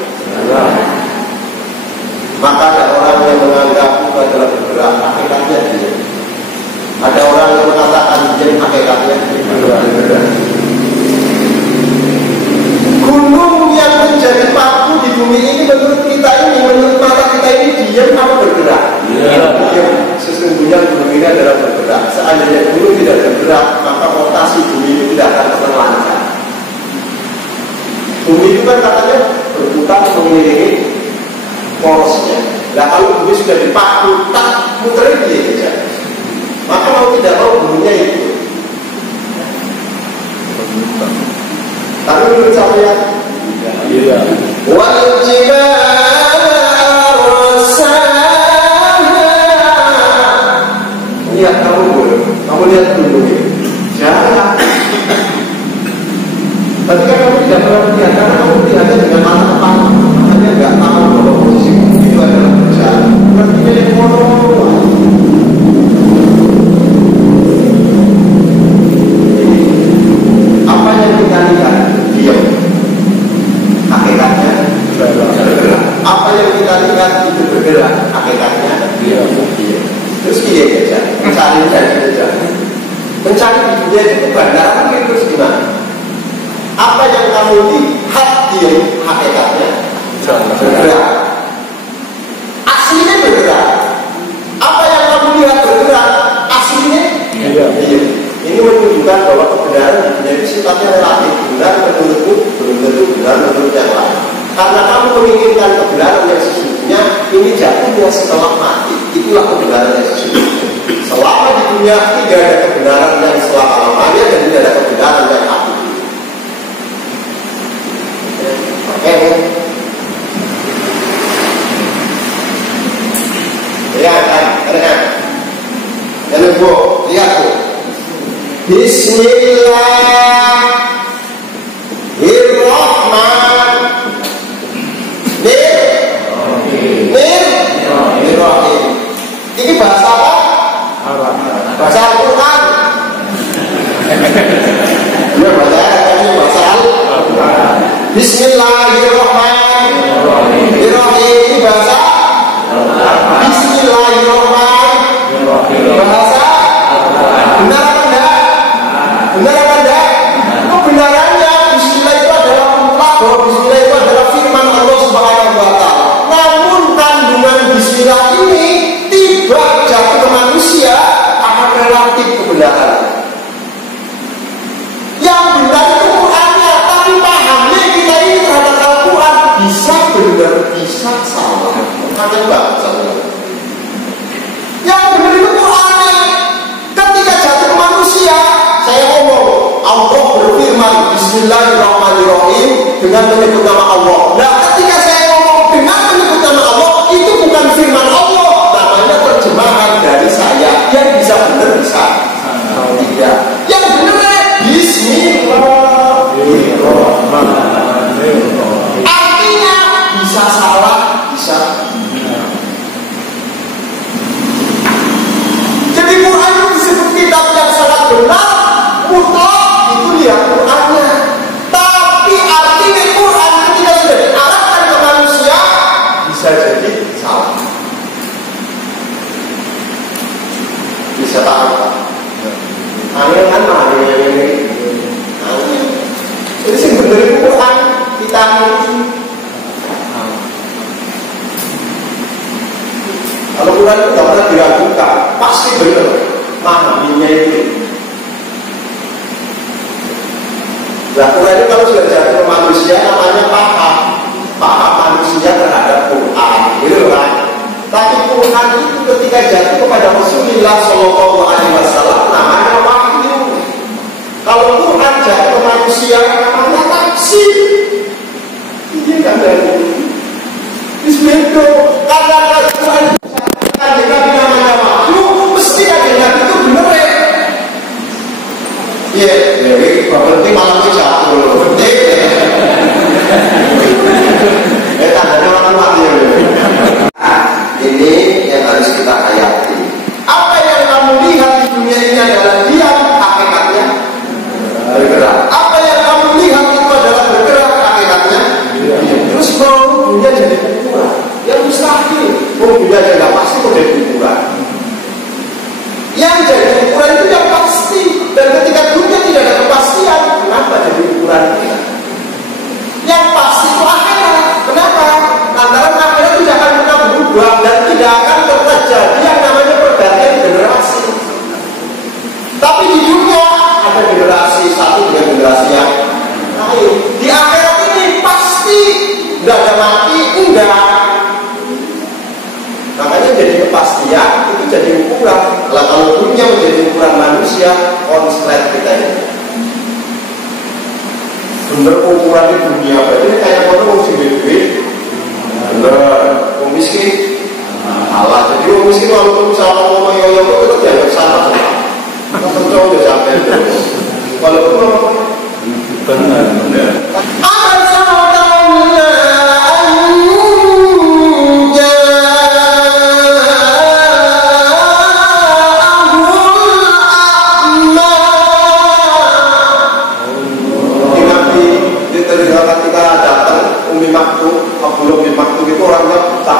Nah kalau bumi sudah dipaku, tak muter dia saja. Maka mau tidak mau buminya itu. Tapi menurut saya, wajib lihat kamu lihat dulu ya. Jangan. Tapi kan kamu tidak pernah melihat karena kamu melihatnya dengan mata kepala. Makanya nggak tahu bahwa posisi itu adalah berjalan. Berarti yang mono. Apa yang kita lihat diam. Hakikatnya bergerak. Apa yang kita lihat itu bergerak. Hakikatnya diam. Terus gini aja, mencari saja. Mencari di dunia itu kebenaran itu gimana? Apa yang kamu lihat dia hakikatnya bergerak. Aslinya bergerak. Apa yang kamu lihat bergerak, aslinya diam. Ini menunjukkan bahwa kebenaran di dunia itu sifatnya relatif. Benar menurutmu belum tentu benar menurut yang lain. Karena kamu menginginkan kebenaran yang sesungguhnya, ini jatuhnya setelah mati. Itulah kebenaran yang sesungguhnya. Selama di dunia tidak ada kebenaran yang selama-lamanya dan tidak ada kebenaran yang hakiki. Oke. Lihat kan, dengar. Yang kedua, lihat tuh. Bismillahirrahmanirrahim. Ini bahasa apa? Bahasa Al-Quran. Ini bahasa Al-Quran. Bismillahirrahmanirrahim. Ini bahasa Bismillahirrahmanirrahim. Bahasa benar apa enggak? Benar apa enggak? Kebenarannya Bismillah itu adalah mutlak, bahwa Bismillah itu adalah firman Allah Subhanahu wa Ta'ala. Namun kandungan Bismillah ini tiba jatuh ke manusia akan relatif kebenaran. Yang benar itu Qurannya, tapi pahamnya kita ini terhadap Al-Quran bisa benar, bisa salah. Makanya baca. Yang benar itu Qurannya. Ketika jatuh ke manusia, saya ngomong, Allah berfirman Bismillahirrahmanirrahim dengan menyebut nama Allah. Nah, ketika saya ngomong dengan menyebut nama Allah, itu bukan firman Allah, namanya terjemahan dari saya. Yang bisa benar bisa tidak. Yang benar Bismillahirrahmanirrahim. Artinya bisa salah, bisa benar. Jadi Quran itu disebut kitab yang sangat benar, mutlak, itu lihat Qurannya. Tapi artinya Quran ketika sudah diarahkan ke manusia bisa jadi salah, bisa tahu. Aneh kan aneh. Jadi sing bener itu Quran kita ini. Kalau Quran itu tidak pernah diragukan, pasti benar memahaminya itu. Nah, Quran itu kalau sudah jatuh ke manusia namanya paham manusia terhadap Quran, gitu kan? Tapi Quran itu ketika jatuh kepada Rasulullah Shallallahu Alaihi Wasallam namanya wahyu. Kalau Quran jatuh ke manusia namanya tafsir. Ini kan dari Bismillah. Karena Quran ada namanya wahyu, mesti ada yang itu benar ya. Iya, jadi berarti malam itu jatuh. Penting. Tandanya orang mati ya. Ini yang harus kita hayati. Apa yang kamu lihat di dunia ini adalah diam, hakikatnya bergerak. Apa yang kamu lihat itu adalah bergerak, hakikatnya terus mau dunia jadi ukuran yang mustahil. Dunia jadi nggak pasti mau jadi ukuran. Yang jadi ukuran itu yang pasti. Dan ketika dunia tidak ada kepastian, kenapa jadi ukuran kita? Yang pasti itu akhirat. Kenapa? Lantaran akhirat tidak akan pernah berubah dan tidak akan terjadi yang namanya pergantian generasi. Tapi di dunia ada generasi satu dengan generasi yang lain. Di akhirat ini pasti tidak ada mati, enggak. Lah kalau dunia menjadi ukuran manusia, konslet kita ini. Bener ukuran dunia berarti kayak orang mau duit. Bener, orang miskin. Allah, jadi orang miskin walaupun misalnya ngomong yoyo itu dianggap salah. Tetap jauh udah sampai itu. Walaupun ngomong benar. Itu orangnya buta.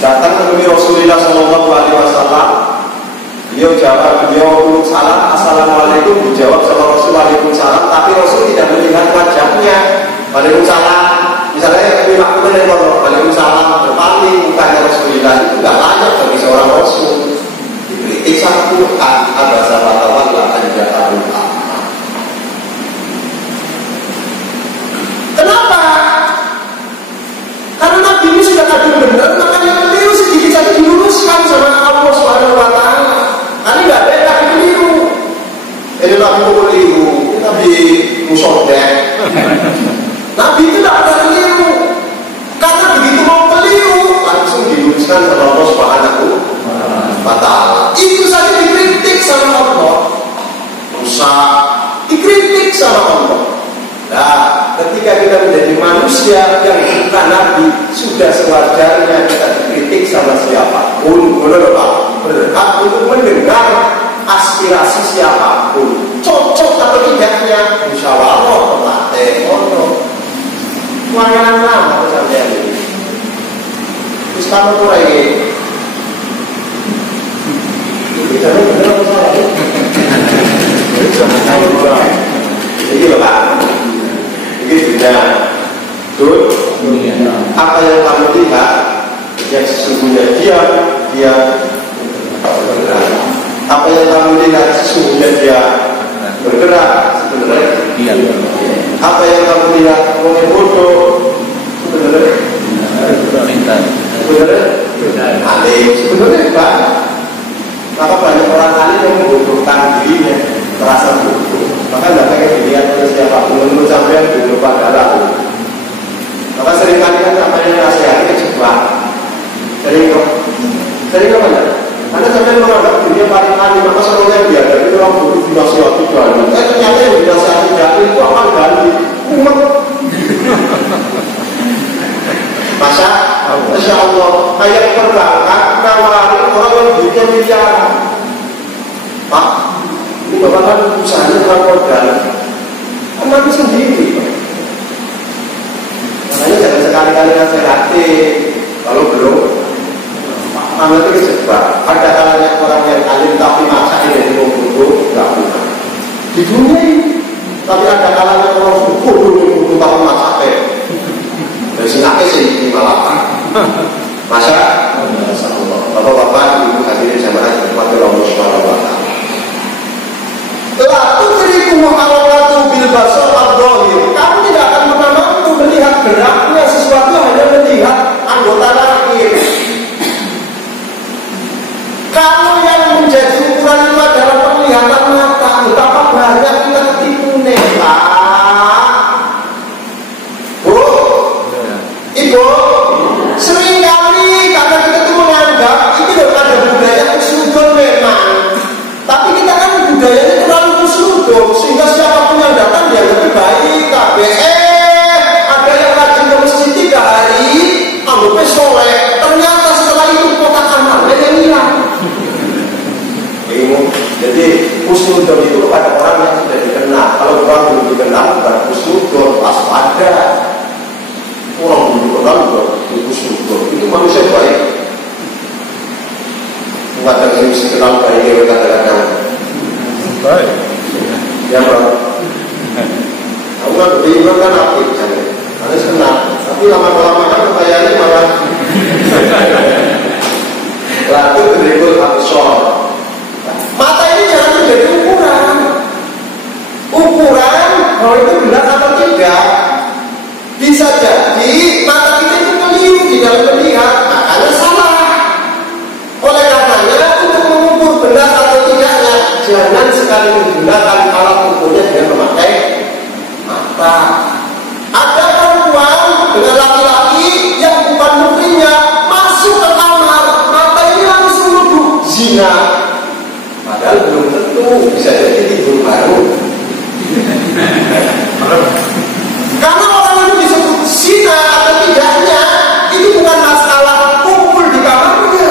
Datang menemui Rasulullah SAW. Beliau jawab, beliau uluk salam, assalamualaikum, dijawab sama Rasul waalaikumsalam, tapi Rasul tidak melihat wajahnya. Waalaikumsalam. Misalnya Umi Maktum dari waalaikumsalam, berpaling mukanya Rasulullah itu nggak layak bagi seorang Rasul. Dikritik sama Quran, abasa watawalla anja'alul a'ma. Kenapa? Karena Nabi ini sudah kadung benar, makanya keliru sedikit saja diluruskan sama Allah Subhanahu wa Ta'ala. Karena nggak beda keliru. Ini Nabi itu keliru, Nabi musodek. Nabi itu tidak ada keliru. Karena begitu mau keliru, langsung diluruskan sama Allah Subhanahu wa Ta'ala. Itu saja dikritik sama Allah. Rusak, dikritik sama Allah. Nah, ketika kita menjadi manusia yang bukan Nabi, sudah sewajarnya kita dikritik sama siapapun. Benar Pak? Berhak untuk mendengar aspirasi siapapun. Cocok atau tidaknya, musyawarah, pelatih, mono. Wanganan lama sampai ini. Terus kamu tuh lagi. Bicara benar apa salah? Ini loh Pak. Sudah apa yang kamu lihat yang sesungguhnya dia bergerak. Apa yang kamu lihat sesungguhnya dia bergerak sebenarnya. Apa yang kamu lihat orang bodoh sebenarnya alim sebenarnya Pak. Maka banyak orang alim yang membodohkan dirinya, merasa bodoh. Maka tidak pengen dilihat oleh siapapun. Menurut sampai dulu pada maka seringkali kan sampai nasihatnya kejebak. Sering apa? Karena sampai menganggap dirinya paling alim, maka semuanya dia dari orang bodoh dinasihati ganti. Ternyata yang dinasihati ganti itu akan ganti umat. Masa, Masya Allah, kayak perbankan nawarin orang yang duitnya miliaran. Pak, ini Bapak kan usahanya terlalu modal. Mati sendiri. Makanya jangan sekali-kali nasihati. Kalau belum, mana itu kejebak. Ada kalanya orang yang alim tapi maksa ini bodoh, nggak bukan. Di dunia ini, tapi ada kalanya orang bodoh tapi maksa dari sinake sih malah. Masa, Bapak-bapak, ibu hadirin jamaah dirahmati Allah Subhanahu wa Ta'ala. La tudriku harakatu bil basar ad-dhahir. Kamu tidak akan pernah mampu melihat geraknya sesuatu, hanya melihat anggota lahir. Kalau yang menjadi ukuran itu adalah penglihatan mata, betapa banyak kita ketipu nih, Pak. Bu, Ibu, seringkali karena kita itu menganggap ini loh ada budaya kusnudon memang. Tapi kita kan budayanya terlalu kusnudon, sehingga siapapun yang datang dia lebih baik. Ada yang rajin ke masjid 3 hari, anggapnya soleh. Ternyata setelah itu kotak amalnya yang hilang. Jadi kusnudon itu pada orang yang sudah dikenal. Kalau orang belum dikenal bukan kusnudon, waspada. Orang belum dikenal juga kusnudon. Itu manusia baik. Kadang saya kenal baik ya kadang-kadang. Baik. Ya Bang. Aku kan beriman kan aktif kan. Harus kenal. Tapi lama-lama kan kayaknya malah. Lalu berikut absor. Mata ini jangan menjadi ukuran. Ukuran kalau itu benar atau tidak. Bisa jadi mata kita itu keliru di dalam melihat, makanya salah. Oleh karenanya untuk digunakan alat ukurnya dengan memakai mata. Ada perempuan dengan laki-laki yang bukan muhrimnya masuk ke kamar, mata ini langsung nuduh zina. Padahal belum tentu, bisa jadi tidur baru. Karena orang itu disebut zina atau tidaknya itu bukan masalah kumpul di kamarnya.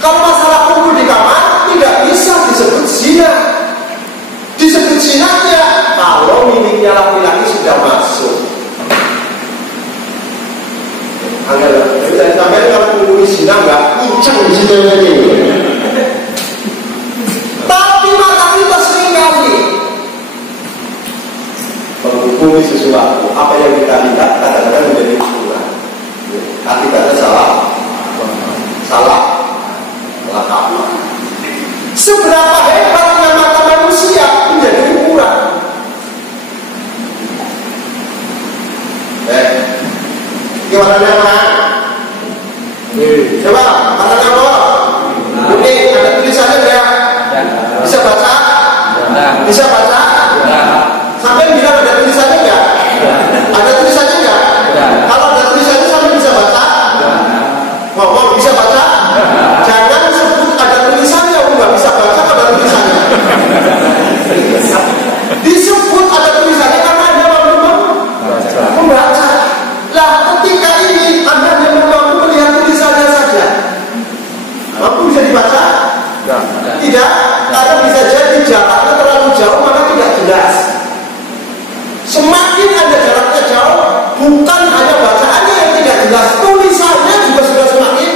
Kalau masalah kumpul di kamar tidak bisa disebut zina. Disebut zinanya kalau miliknya laki-laki sudah masuk. Saya sampai kalau kumpul zina nggak incang di situ ini. Tapi mata kita sering kali menghukumi sesuatu, apa yang kita lihat kadang-kadang menjadi ukuran. Akibatnya salah apa? Seberapa hebatnya mata manusia menjadi ukuran. Gimana nama? Coba, mana nama? Oke, ada tulisannya enggak? Bisa baca? Bisa baca? Sampai bilang ada tulisannya enggak? Ada tulisannya enggak? Kalau ada tulisannya sampai bisa baca? Ngomong bisa baca? Jangan sebut ada tulisannya, nggak bisa baca ada tulisannya. Disebut ada tulisannya karena Anda mampu membaca. Lah ketika ini Anda hanya mampu melihat tulisannya saja, mampu bisa dibaca? Tidak, karena bisa jadi jaraknya terlalu jauh maka tidak jelas. Semakin Anda jaraknya jauh, bukan hanya bacaannya yang tidak jelas, tulisannya juga sudah semakin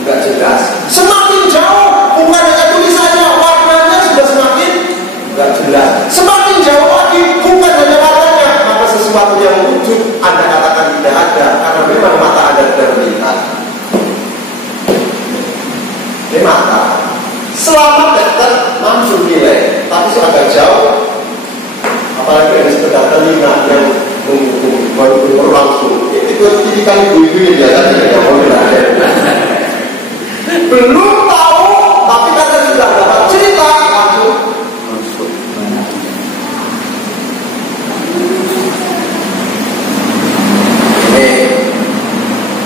tidak jelas. Semakin jauh, bukan hanya tulisannya, warnanya sudah semakin tidak jelas. Semakin jauh lagi, bukan hanya warnanya, maka sesuatu yang wujud Anda katakan tidak ada, karena memang mata Anda tidak melihat. Ini mata. Selama dekat mampu nilai, tapi agak jauh. Apalagi ada sekedar telinga yang baru langsung. Itu tipikal ibu-ibu yang biasanya tidak mau belajar. Belum tahu, tapi karena sudah dapat cerita langsung. Ini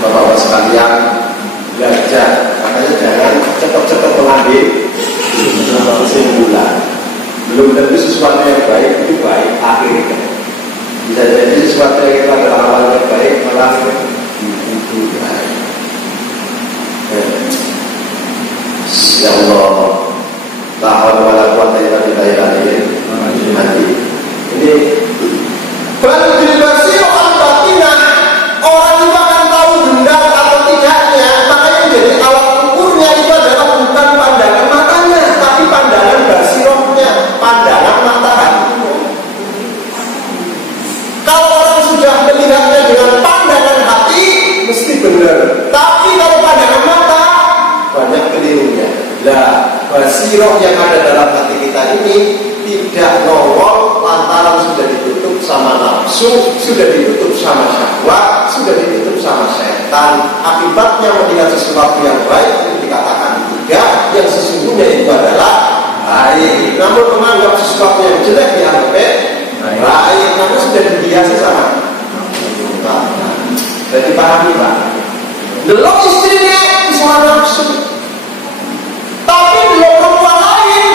bapak-bapak sekalian belajar. Makanya jangan cepat-cepat mengambil kesimpulan. Belum tentu sesuatu yang baik itu baik akhirnya. Bisa jadi sesuatu yang itu adalah awal yang baik malah itu baik. Ya Allah, la haula wala quwwata illa billah. Ini baru dilibasi orang batinah. Orang itu akan tahu benar atau tidaknya. Makanya menjadi alat ukurnya itu adalah bukan pandangan matanya, tapi pandangan basirohnya, pandangan mata hatinya. Kalau orang sudah melihatnya dengan pandangan hati, mesti benar. Tapi kalau pandangan mata, banyak kelirunya. Nah, basiroh yang ada dalam hati kita ini tidak nongol lantaran sudah ditutup sama nafsu, sudah ditutup sama syahwat, sudah ditutup sama setan. Akibatnya melihat sesuatu yang baik itu dikatakan tidak, yang sesungguhnya itu adalah baik. Namun menganggap sesuatu yang jelek dianggap baik, karena sudah dibiasa sama. Jadi pahami Pak. Delok istrinya bisa nafsu, tapi delok perempuan lain.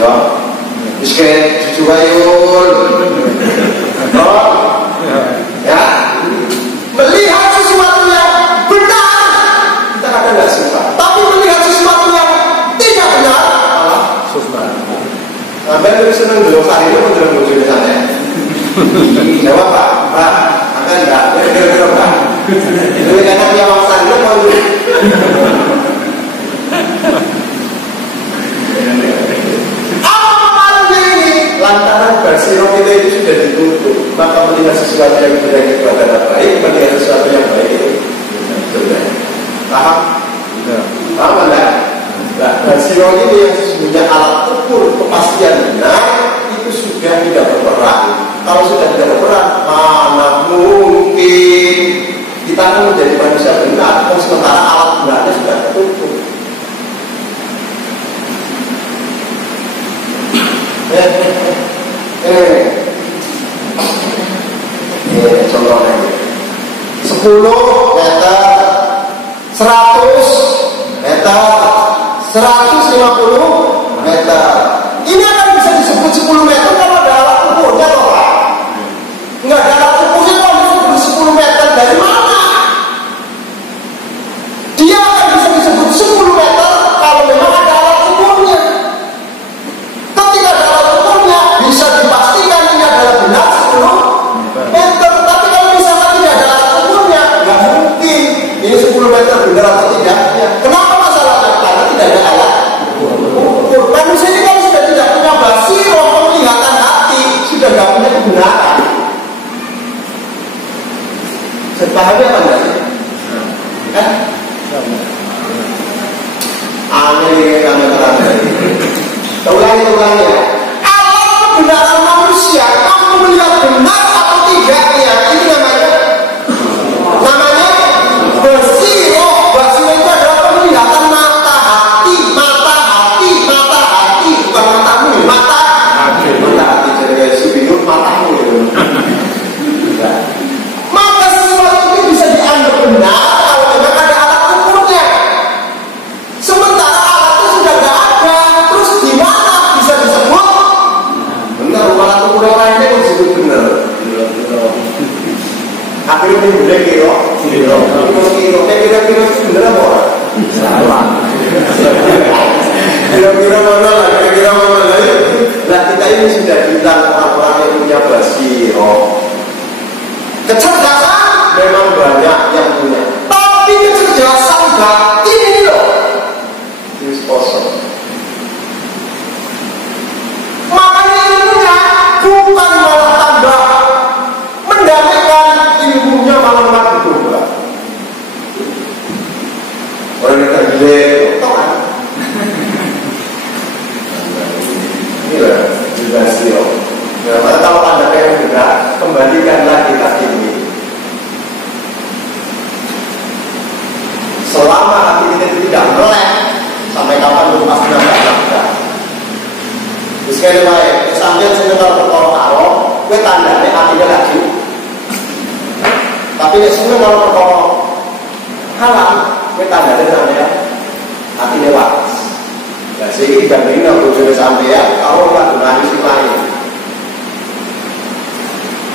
Ya, miskin jujur ayul. Ya, melihat sesuatu yang benar kita kadang nggak suka, tapi melihat sesuatu yang tidak benar malah suka. Sampai lebih senang dulu saat itu menjelang muncul sana. Jawab Pak, akan enggak? Kira-kira Pak. Itu karena dia waksan dulu mau. Lantaran basiroh kita itu sudah ditutup, maka melihat sesuatu yang benar itu adalah baik, melihat sesuatu yang baik itu benar. Paham? Paham enggak? Nah, basiroh ini yang sesungguhnya alat ukur kepastian benar itu sudah tidak berperan. Kalau sudah tidak berperan, mana mungkin kita akan menjadi manusia benar? Sementara alat benarnya sudah meter, 100 meter, 150 meter. Ini akan bisa disebut 10 meter kalau ada alat ukurnya, toh Pak? Nggak ada alat ukurnya kalau disebut 10 meter, dari mana? Dia akan bisa disebut 10 meter kalau memang ada alat ukurnya. Ketika ada alat ukurnya, bisa dipastikan ini adalah benar 10 meter. Tapi kalau misalnya tidak ada alat ukurnya, nggak mungkin ini 10 meter benar atau tidaknya. Kenapa masalahnya? Karena tidak ada alat ukur. Manusia ini kan sudah tidak punya basiroh penglihatan hati, sudah nggak punya kebenaran. Sepahamnya apa enggak sih? Aneh kami terakhir. Ulangi ya. Alat kebenaran manusia, kamu melihat benar atau tidaknya, ini namanya basiroh. Basiroh itu adalah penglihatan mata hati, bukan matamu, mata hati. Jadi si bingung matamu ya. Maka sesuatu itu bisa dianggap benar kalau memang ada alat ukurnya. Sementara alatnya sudah nggak ada, terus di mana bisa disebut benar? Alat ukur yang lainnya pun disebut benar. Akhirnya ini benar kira. Kira-kira itu benar apa orang? Salah. Kira-kira mana lah? Nah kita ini sudah bilang orang-orang yang punya basiroh. Kecerdasan memang banyak yang punya, tapi kecerdasan batin ini loh, ini kosong. Makanya ilmunya bukan malah tambah mendamaikan, ilmunya malah makin berubah. Orang yang tergila, tahu kan? Inilah juga sih. Nah, kalau Anda pengen juga, kembalikanlah kita ini. Selama hati kita tidak melek, sampai kapan pun pasti tidak. Sekali lagi, sambil sebentar perkara gue tandanya hatinya lagi. Tapi sebenarnya kalau perkara halal, gue tandanya sampai hatinya waras. Nah, sehingga dibandingin aku sudah sampai ya, kalau nggak benar isi lain.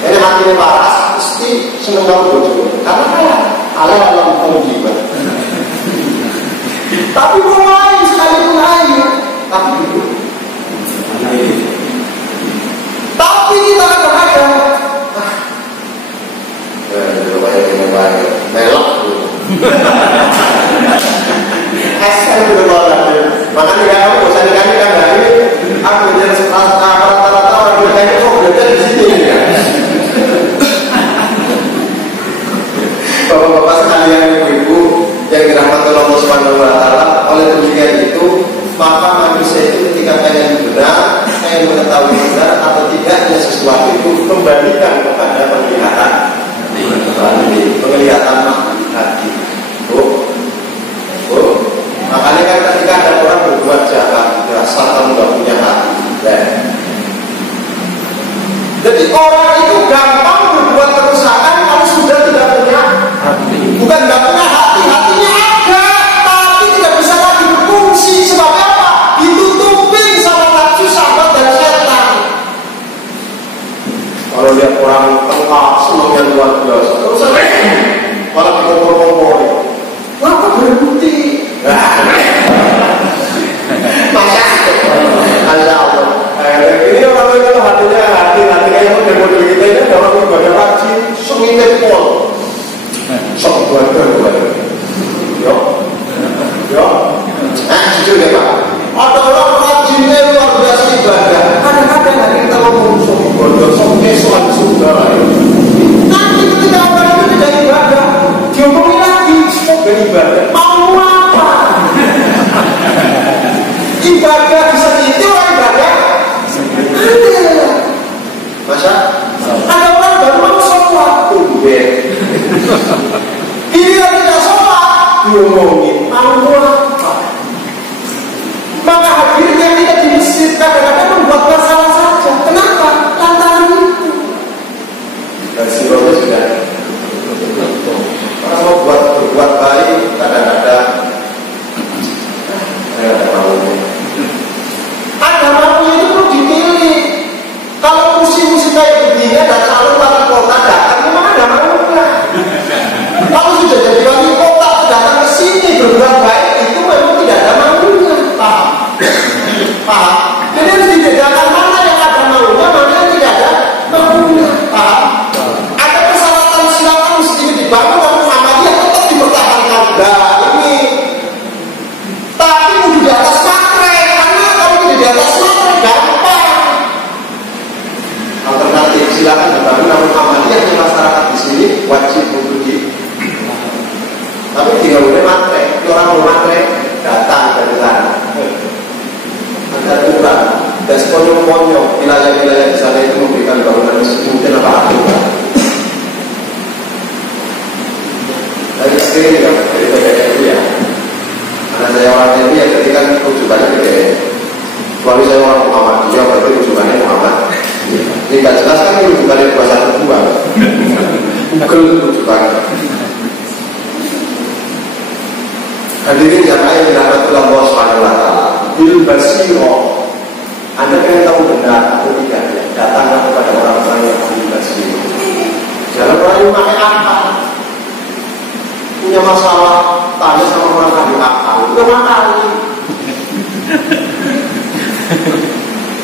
Jadi hatinya waras, pasti senang banget bocor. Karena halal kewajiban. Tapi mulai sekalipun ayu, tapi itu. Tapi kita kadang-kadang, melok. Eskan belum lagi. Makanya kamu bosan kami kan dari aku jadi rata-rata orang berkait kok belajar di sini ya. Bapak-bapak sekalian, ibu-ibu yang dirahmati Allah Subhanahu wa taala, oleh demikian itu maka manusia itu ketika pengen benar, pengen mengetahui benar atau tidaknya sesuatu itu kembalikan kepada penglihatan hati. Makanya kan ketika ada orang berbuat jahat, asal kamu nggak punya hati. Jadi orang itu gampang berbuat kerusakan kalau sudah tidak punya hati. Bukan nggak punya hati, hatinya ada, tapi tidak bisa lagi berfungsi. Sebabnya apa? Ditutupin sama nafsu, sahabat dan setan. Kalau lihat orang tengkar, senangnya luar biasa, terus malah dikompor-komporin. Kenapa berhenti? Masya Allah. Ini orang itu hatinya hati kayak model-model kita ini ada orang ibadah rajin, sengit pol, sok buat. Yo. Jujur ya Pak. Ada orang rajinnya luar biasa ibadah. Kadang-kadang hari kita ngomong sok bodoh, sok kesuan sudah. Nanti ketika orang itu tidak ibadah, diomongin lagi sok beribadah. Mau apa? Ibadah bisa itu ibadah. Masa? Ada orang baru mau sholat, ini tidak sholat, diomongin mau apa? Maka hadirnya kita di masjid kadang-kadang membuat masalah saja. Kenapa? Lantaran itu. Dan sironya sudah semuanya wilayah-wilayah di sana itu memberikan bangunan masjid mungkin apa juga. Dari sering ya, dari PDN ya. Karena saya orang ini ya, jadi kan rujukannya PDN. Kecuali saya orang Muhammadiyah, berarti rujukannya Muhammad. Ini nggak jelas kan ini rujukannya 212. Google rujukannya. Hadirin yang lain dirahmati Allah Subhanahu wa taala. Bil basiro. Anda pengen tahu benar atau tidak ya? Datanglah kepada orang-orang yang ahli basiro. Jangan orang yang pakai akal. Punya masalah, tanya sama orang ahli akal. Itu akal.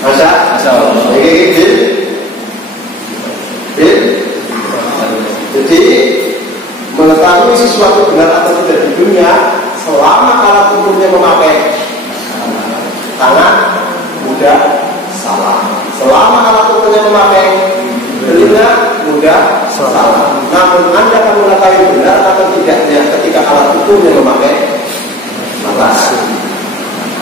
Masa? Jadi mengetahui sesuatu benar atau tidak di dunia selama alat ukurnya memakai tangan mudah salah. Selama alat ukurnya memakai telinga mudah salah. Namun Anda akan mengetahui benar atau tidaknya ketika alat ukurnya memakai mata.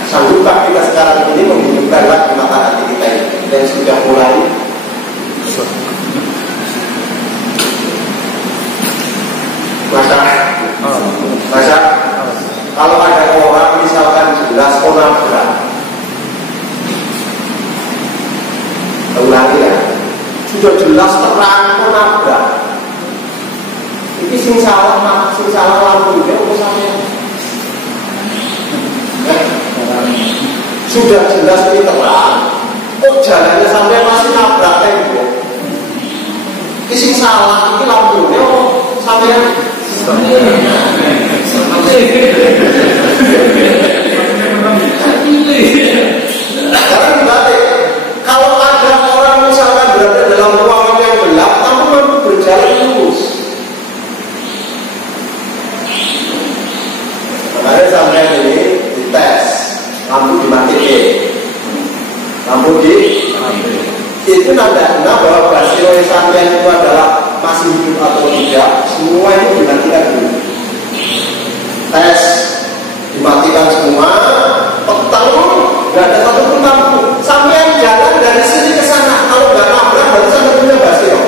Sanggupkah kita sekarang ini menghidupkan lagi mata hati kita ini yang sudah mulai masa kalau ada orang misalkan jelas nabrak, ulangi ya, sudah jelas terang nabrak, ini sing salah lampu ya, sudah jelas ini terang, kok jalannya sampai masih nabrak tembok, ini sing salah ini lampunya sampai sekarang dibalik, kalau ada orang misalkan berada dalam ruangan yang gelap tapi mampu berjalan lurus, makanya sampai ini dites lampu dimatiin, itu nanda bahwa basiro sampai itu adalah masih hidup atau tidak, semua itu dimatikan dulu. Tes dimatikan semua, petang, nggak ada satupun lampu. Sampai jalan dari sini ke sana, kalau nggak nabrak berarti sampai punya basiro.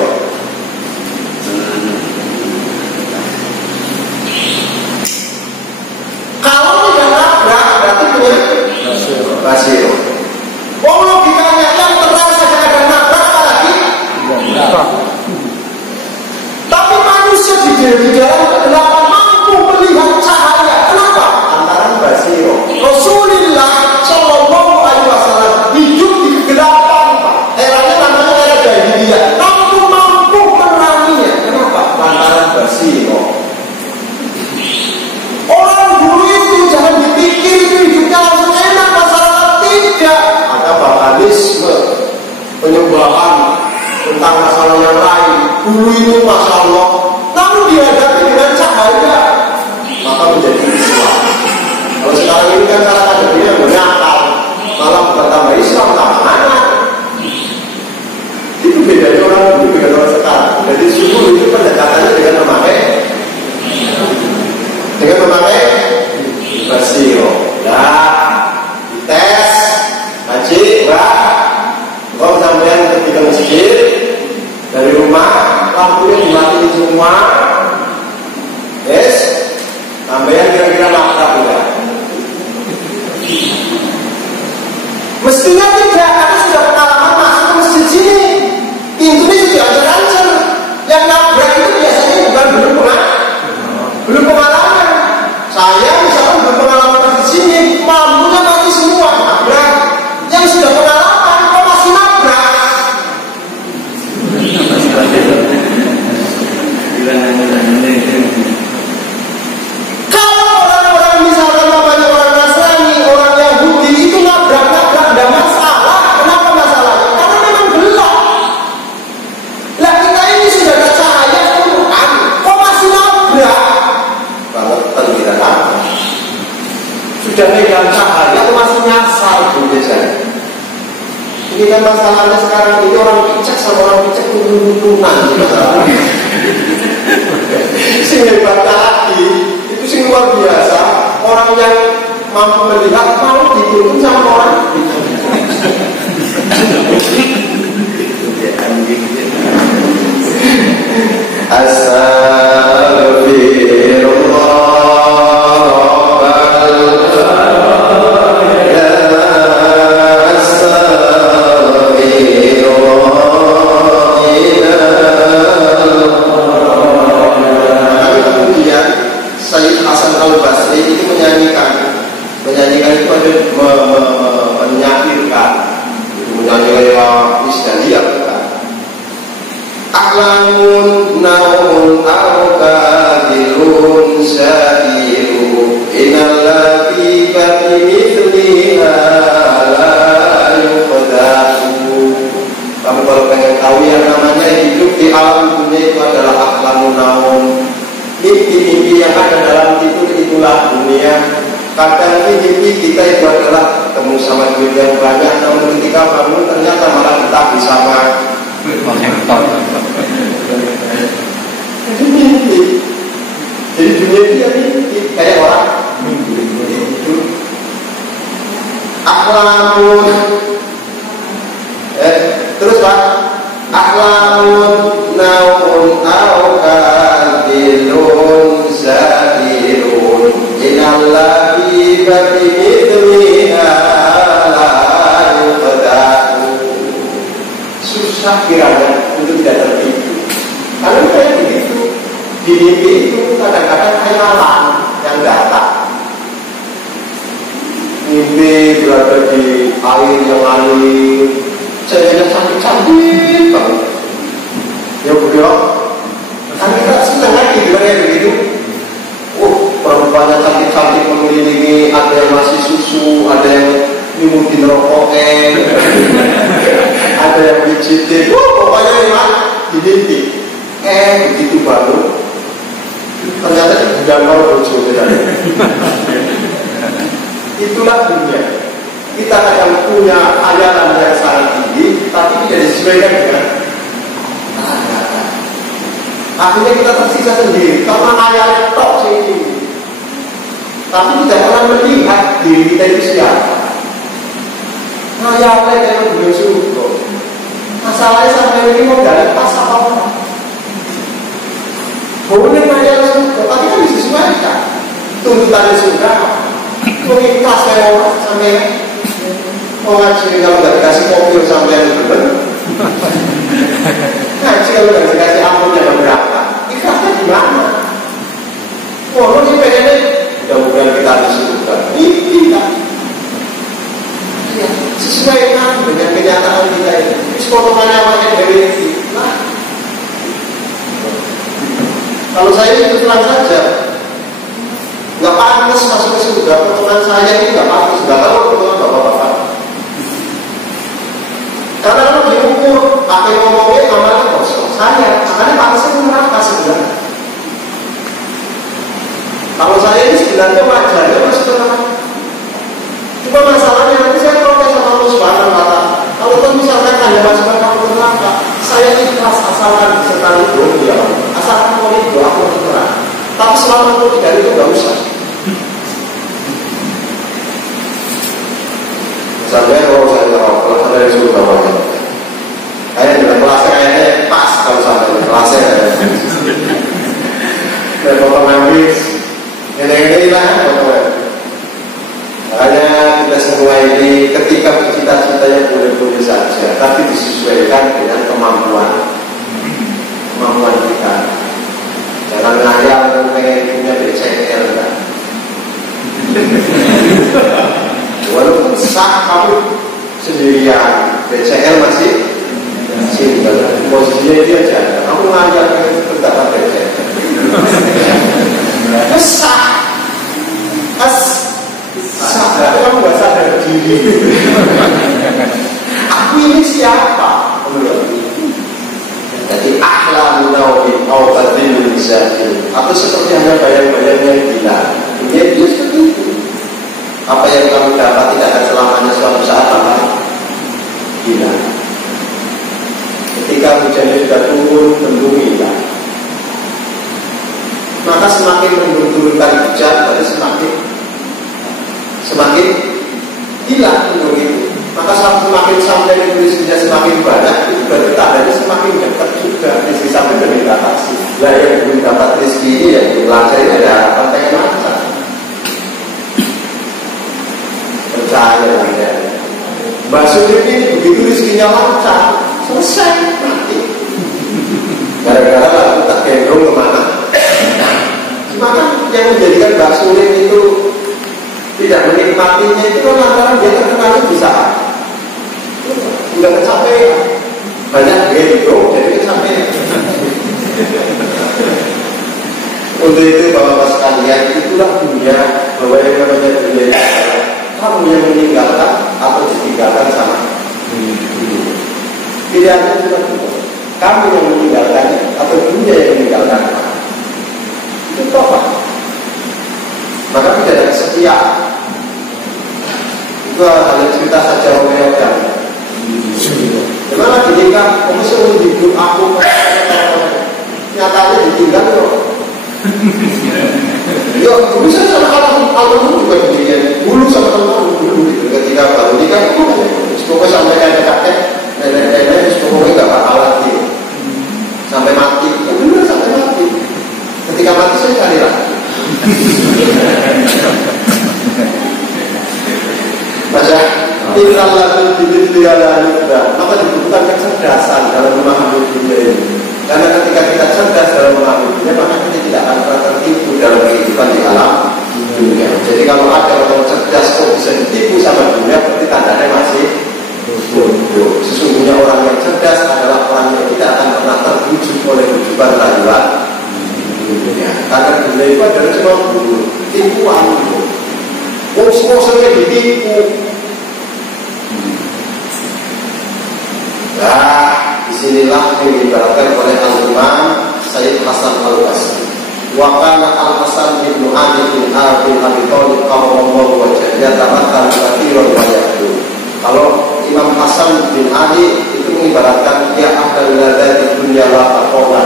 Kalau tidak nabrak berarti punya basiro. Oh, logikanya yang terang saja ada nabrak apalagi? Tapi manusia di dalam kegelapan mampu melihat cahaya. Kenapa? Antara basiro. Rasulullah Shallallahu Alaihi Wasallam hidup di kegelapan. Eranya namanya era jahiliyah. Mampu meneranginya. Kenapa? Antara basiro. Orang dulu itu jangan dipikir itu hidupnya langsung enak, masyarakat tidak. Ada baptisme, penyembahan tentang masalah yang lain. Dulu itu Masya Allah, namun dihadapi dengan cahaya maka menjadi Islam. Kalau sekarang ini kan cara kadernya menyakal, malah bukan tambah Islam, tambah anak. Itu bedanya orang dulu dengan orang sekarang. Jadi sungguh itu pendekatannya dengan memakai basiro. Nah, tes haji, kau sampean pergi ke masjid dari rumah, lampunya dimatiin semua, yes, sampean kira-kira nabrak enggak? Mestinya tidak, karena sudah pengalaman masuk ke masjid sini, pintunya sudah ancur-ancur. Yang nabrak itu biasanya bukan belum pengalaman. Saya misalkan belum pengalaman di sini, lampunya mati semua, nabrak. Yang sudah pengalaman, kok masih nabrak? Kalau orang-orang misalkan namanya orang Nasrani, orang Yahudi itu nabrak tidak masalah. Kenapa masalahnya? Karena memang gelap. Lah kita ini sudah ada cahaya Quran, kok masih nabrak? Kalau tidak nabrak, sudah megang cahaya, kok masih nyasar biasanya. Ini kan masalahnya sekarang ini orang picek sama orang picek turun-turunan masalahnya. Sing hebat lagi itu sing luar biasa, orang yang mampu melihat mau dituntun sama orang semakin hilang ilmu itu. Maka semakin sampai rezekinya semakin banyak, itu berarti tandanya semakin dekat juga rezeki sampai dibatasi. Lah yang belum dapat rezeki ini ya belajar ini ada harapan kayak macam. Percaya lah ya. Mbak Suri ini begitu rezekinya lancar, selesai mati. Gara-gara lah tak gendong kemana. Maka yang menjadikan Mbak Suri itu tidak menikmatinya itu kan lantaran dia terkenal bisa udah kecapean, banyak gendong jadi kecapean. Untuk itu bapak-bapak sekalian, itulah dunia, bahwa yang namanya dunia kamu yang meninggalkan atau ditinggalkan sama dunia. Pilihannya cuma dua, kamu yang meninggalkan atau dunia yang meninggalkan. Itu tobat. Maka tidak ada kesetiaan. Itu hanya cerita saja Romeo dan gimana ditinggal, kamu selalu hidup aku nyatanya ditinggal loh. Ya, dulu saya sama almarhum juga begini. Dulu sama almarhum dulu gitu. Ketika baru nikah, pokoknya sampai kakek-kakek, nenek-nenek, pokoknya nggak bakal lagi sampai mati. Dulu sampai mati. Ketika mati saya cari lagi. Baca Innallahi bidhiyala yudha. Maka dibutuhkan kecerdasan dalam memahami dunia ini. Karena ketika kita cerdas dalam memahami dunia, maka kita tidak akan pernah tertipu dalam kehidupan di alam dunia. Jadi kalau ada orang cerdas kok bisa ditipu sama dunia, berarti tandanya masih bodoh. Sesungguhnya orang yang cerdas adalah orang yang tidak akan pernah terbujuk oleh bujukan rayuan dunia. Karena dunia itu adalah cuma tipuan. Semua sering ditipu. Nah, disinilah yang diibaratkan oleh Al-Imam Sayyid Hasan Al-Basri. Wa kana Al-Hasan bin Ali bin Abi Thalib qarramallahu wajhahu tamattan katsiran wa yaqulu. Kalau Imam Hasan bin Ali itu mengibaratkan ya ahlal ladzati dunya la taqwa.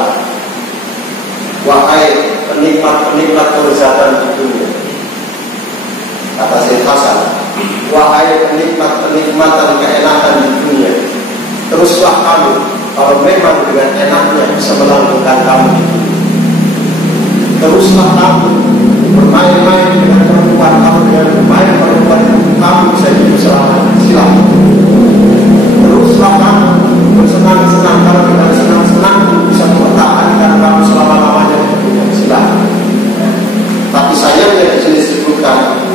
Wahai penikmat-penikmat kelezatan di dunia. Kata Sayyid Hasan, wahai penikmat-penikmatan keenakan di dunia, teruslah kamu kalau memang dengan enaknya bisa melanggengkan kamu itu. Teruslah kamu bermain-main dengan perempuan, kamu dengan bermain perempuan kamu bisa hidup selama silakan. Teruslah kamu bersenang-senang, kalau dengan senang-senang bisa mempertahankan kamu selama-lamanya di dunia, silakan. Tapi sayangnya di sini disebutkan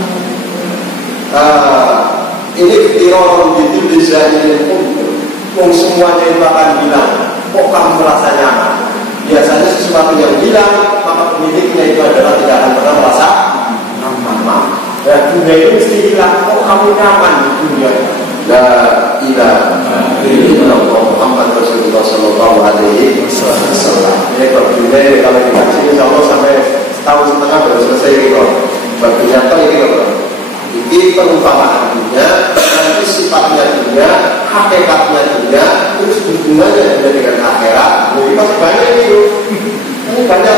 ini tiror gitu desainnya pun semuanya itu akan bilang kok kamu merasa nyaman. Biasanya sesuatu yang bilang maka pemiliknya itu adalah tidak akan pernah merasa nyaman. Dan dunia itu mesti bilang kok kamu nyaman di dunia. La ilaha illallah Muhammad Rasulullah sallallahu alaihi wasallam. Ini dunia kalau dikaji insya Allah sampai setahun setengah baru selesai gitu. Bagi nyata ini loh. Ini perumpamaan dunia, nanti sifatnya dunia, hakikatnya dunia, terus hubungannya dengan akhirat. Jadi masih banyak itu. Ini banyak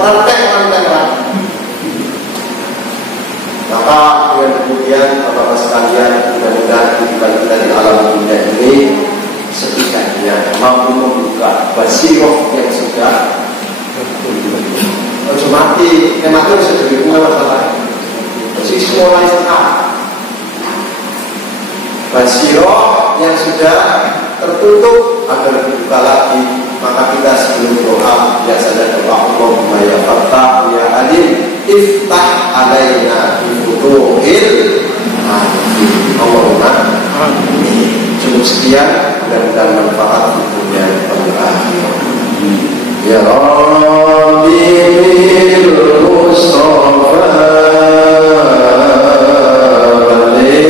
orang tek. Maka dengan kemudian bapak-bapak sekalian, mudah-mudahan kehidupan kita di alam dunia ini setidaknya mampu membuka basiroh yang sudah harus mati. Mati bisa jadi masalah. Masih mulai sekarang basiroh yang sudah tertutup agar dibuka lagi. Maka kita sebelum doa biasanya doa Allahumma ya Fattah ya Alim iftah alaina bifutuhil Allahumma amin. Cukup sekian dan manfaat di dunia dan akhirat. Ya Rabbi bil Mustafa Al-Karami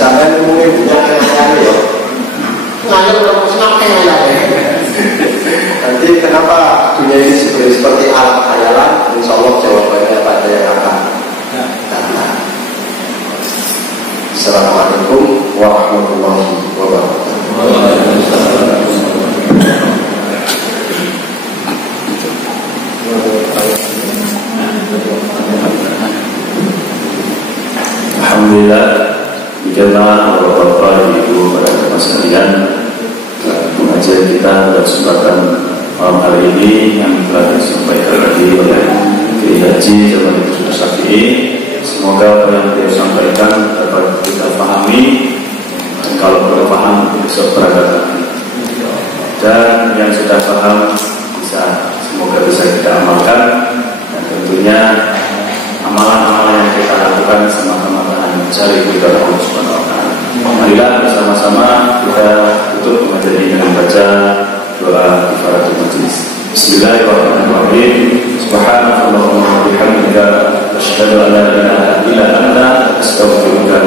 sampai mungkin punya kenangan ya. Ngayal kalau senang kenangan. Nanti kenapa dunia ini seperti alam khayalan? Insya Allah jawabannya pada yang akan datang. Assalamualaikum warahmatullahi wabarakatuh. Alhamdulillah, bikinlah Bapak-bapak, Ibu, para jemaah sekalian, pengajian kita pada kesempatan malam hari ini yang telah disampaikan tadi oleh Kiai Haji Jamal Idrus Syafi'i. Semoga apa yang dia sampaikan dapat kita pahami, dan kalau belum paham bisa beragam. Dan yang sudah paham semoga bisa kita amalkan, dan tentunya amalan-amalan yang kita lakukan semata-mata mencari keridhaan Allah Subhanahu wa taala. Marilah bersama-sama kita tutup pengajian ini dengan baca doa kifaratul majlis. Bismillahirrahmanirrahim. Subhanakallahumma wa bihamdika asyhadu an la ilaha illa anta astaghfiruka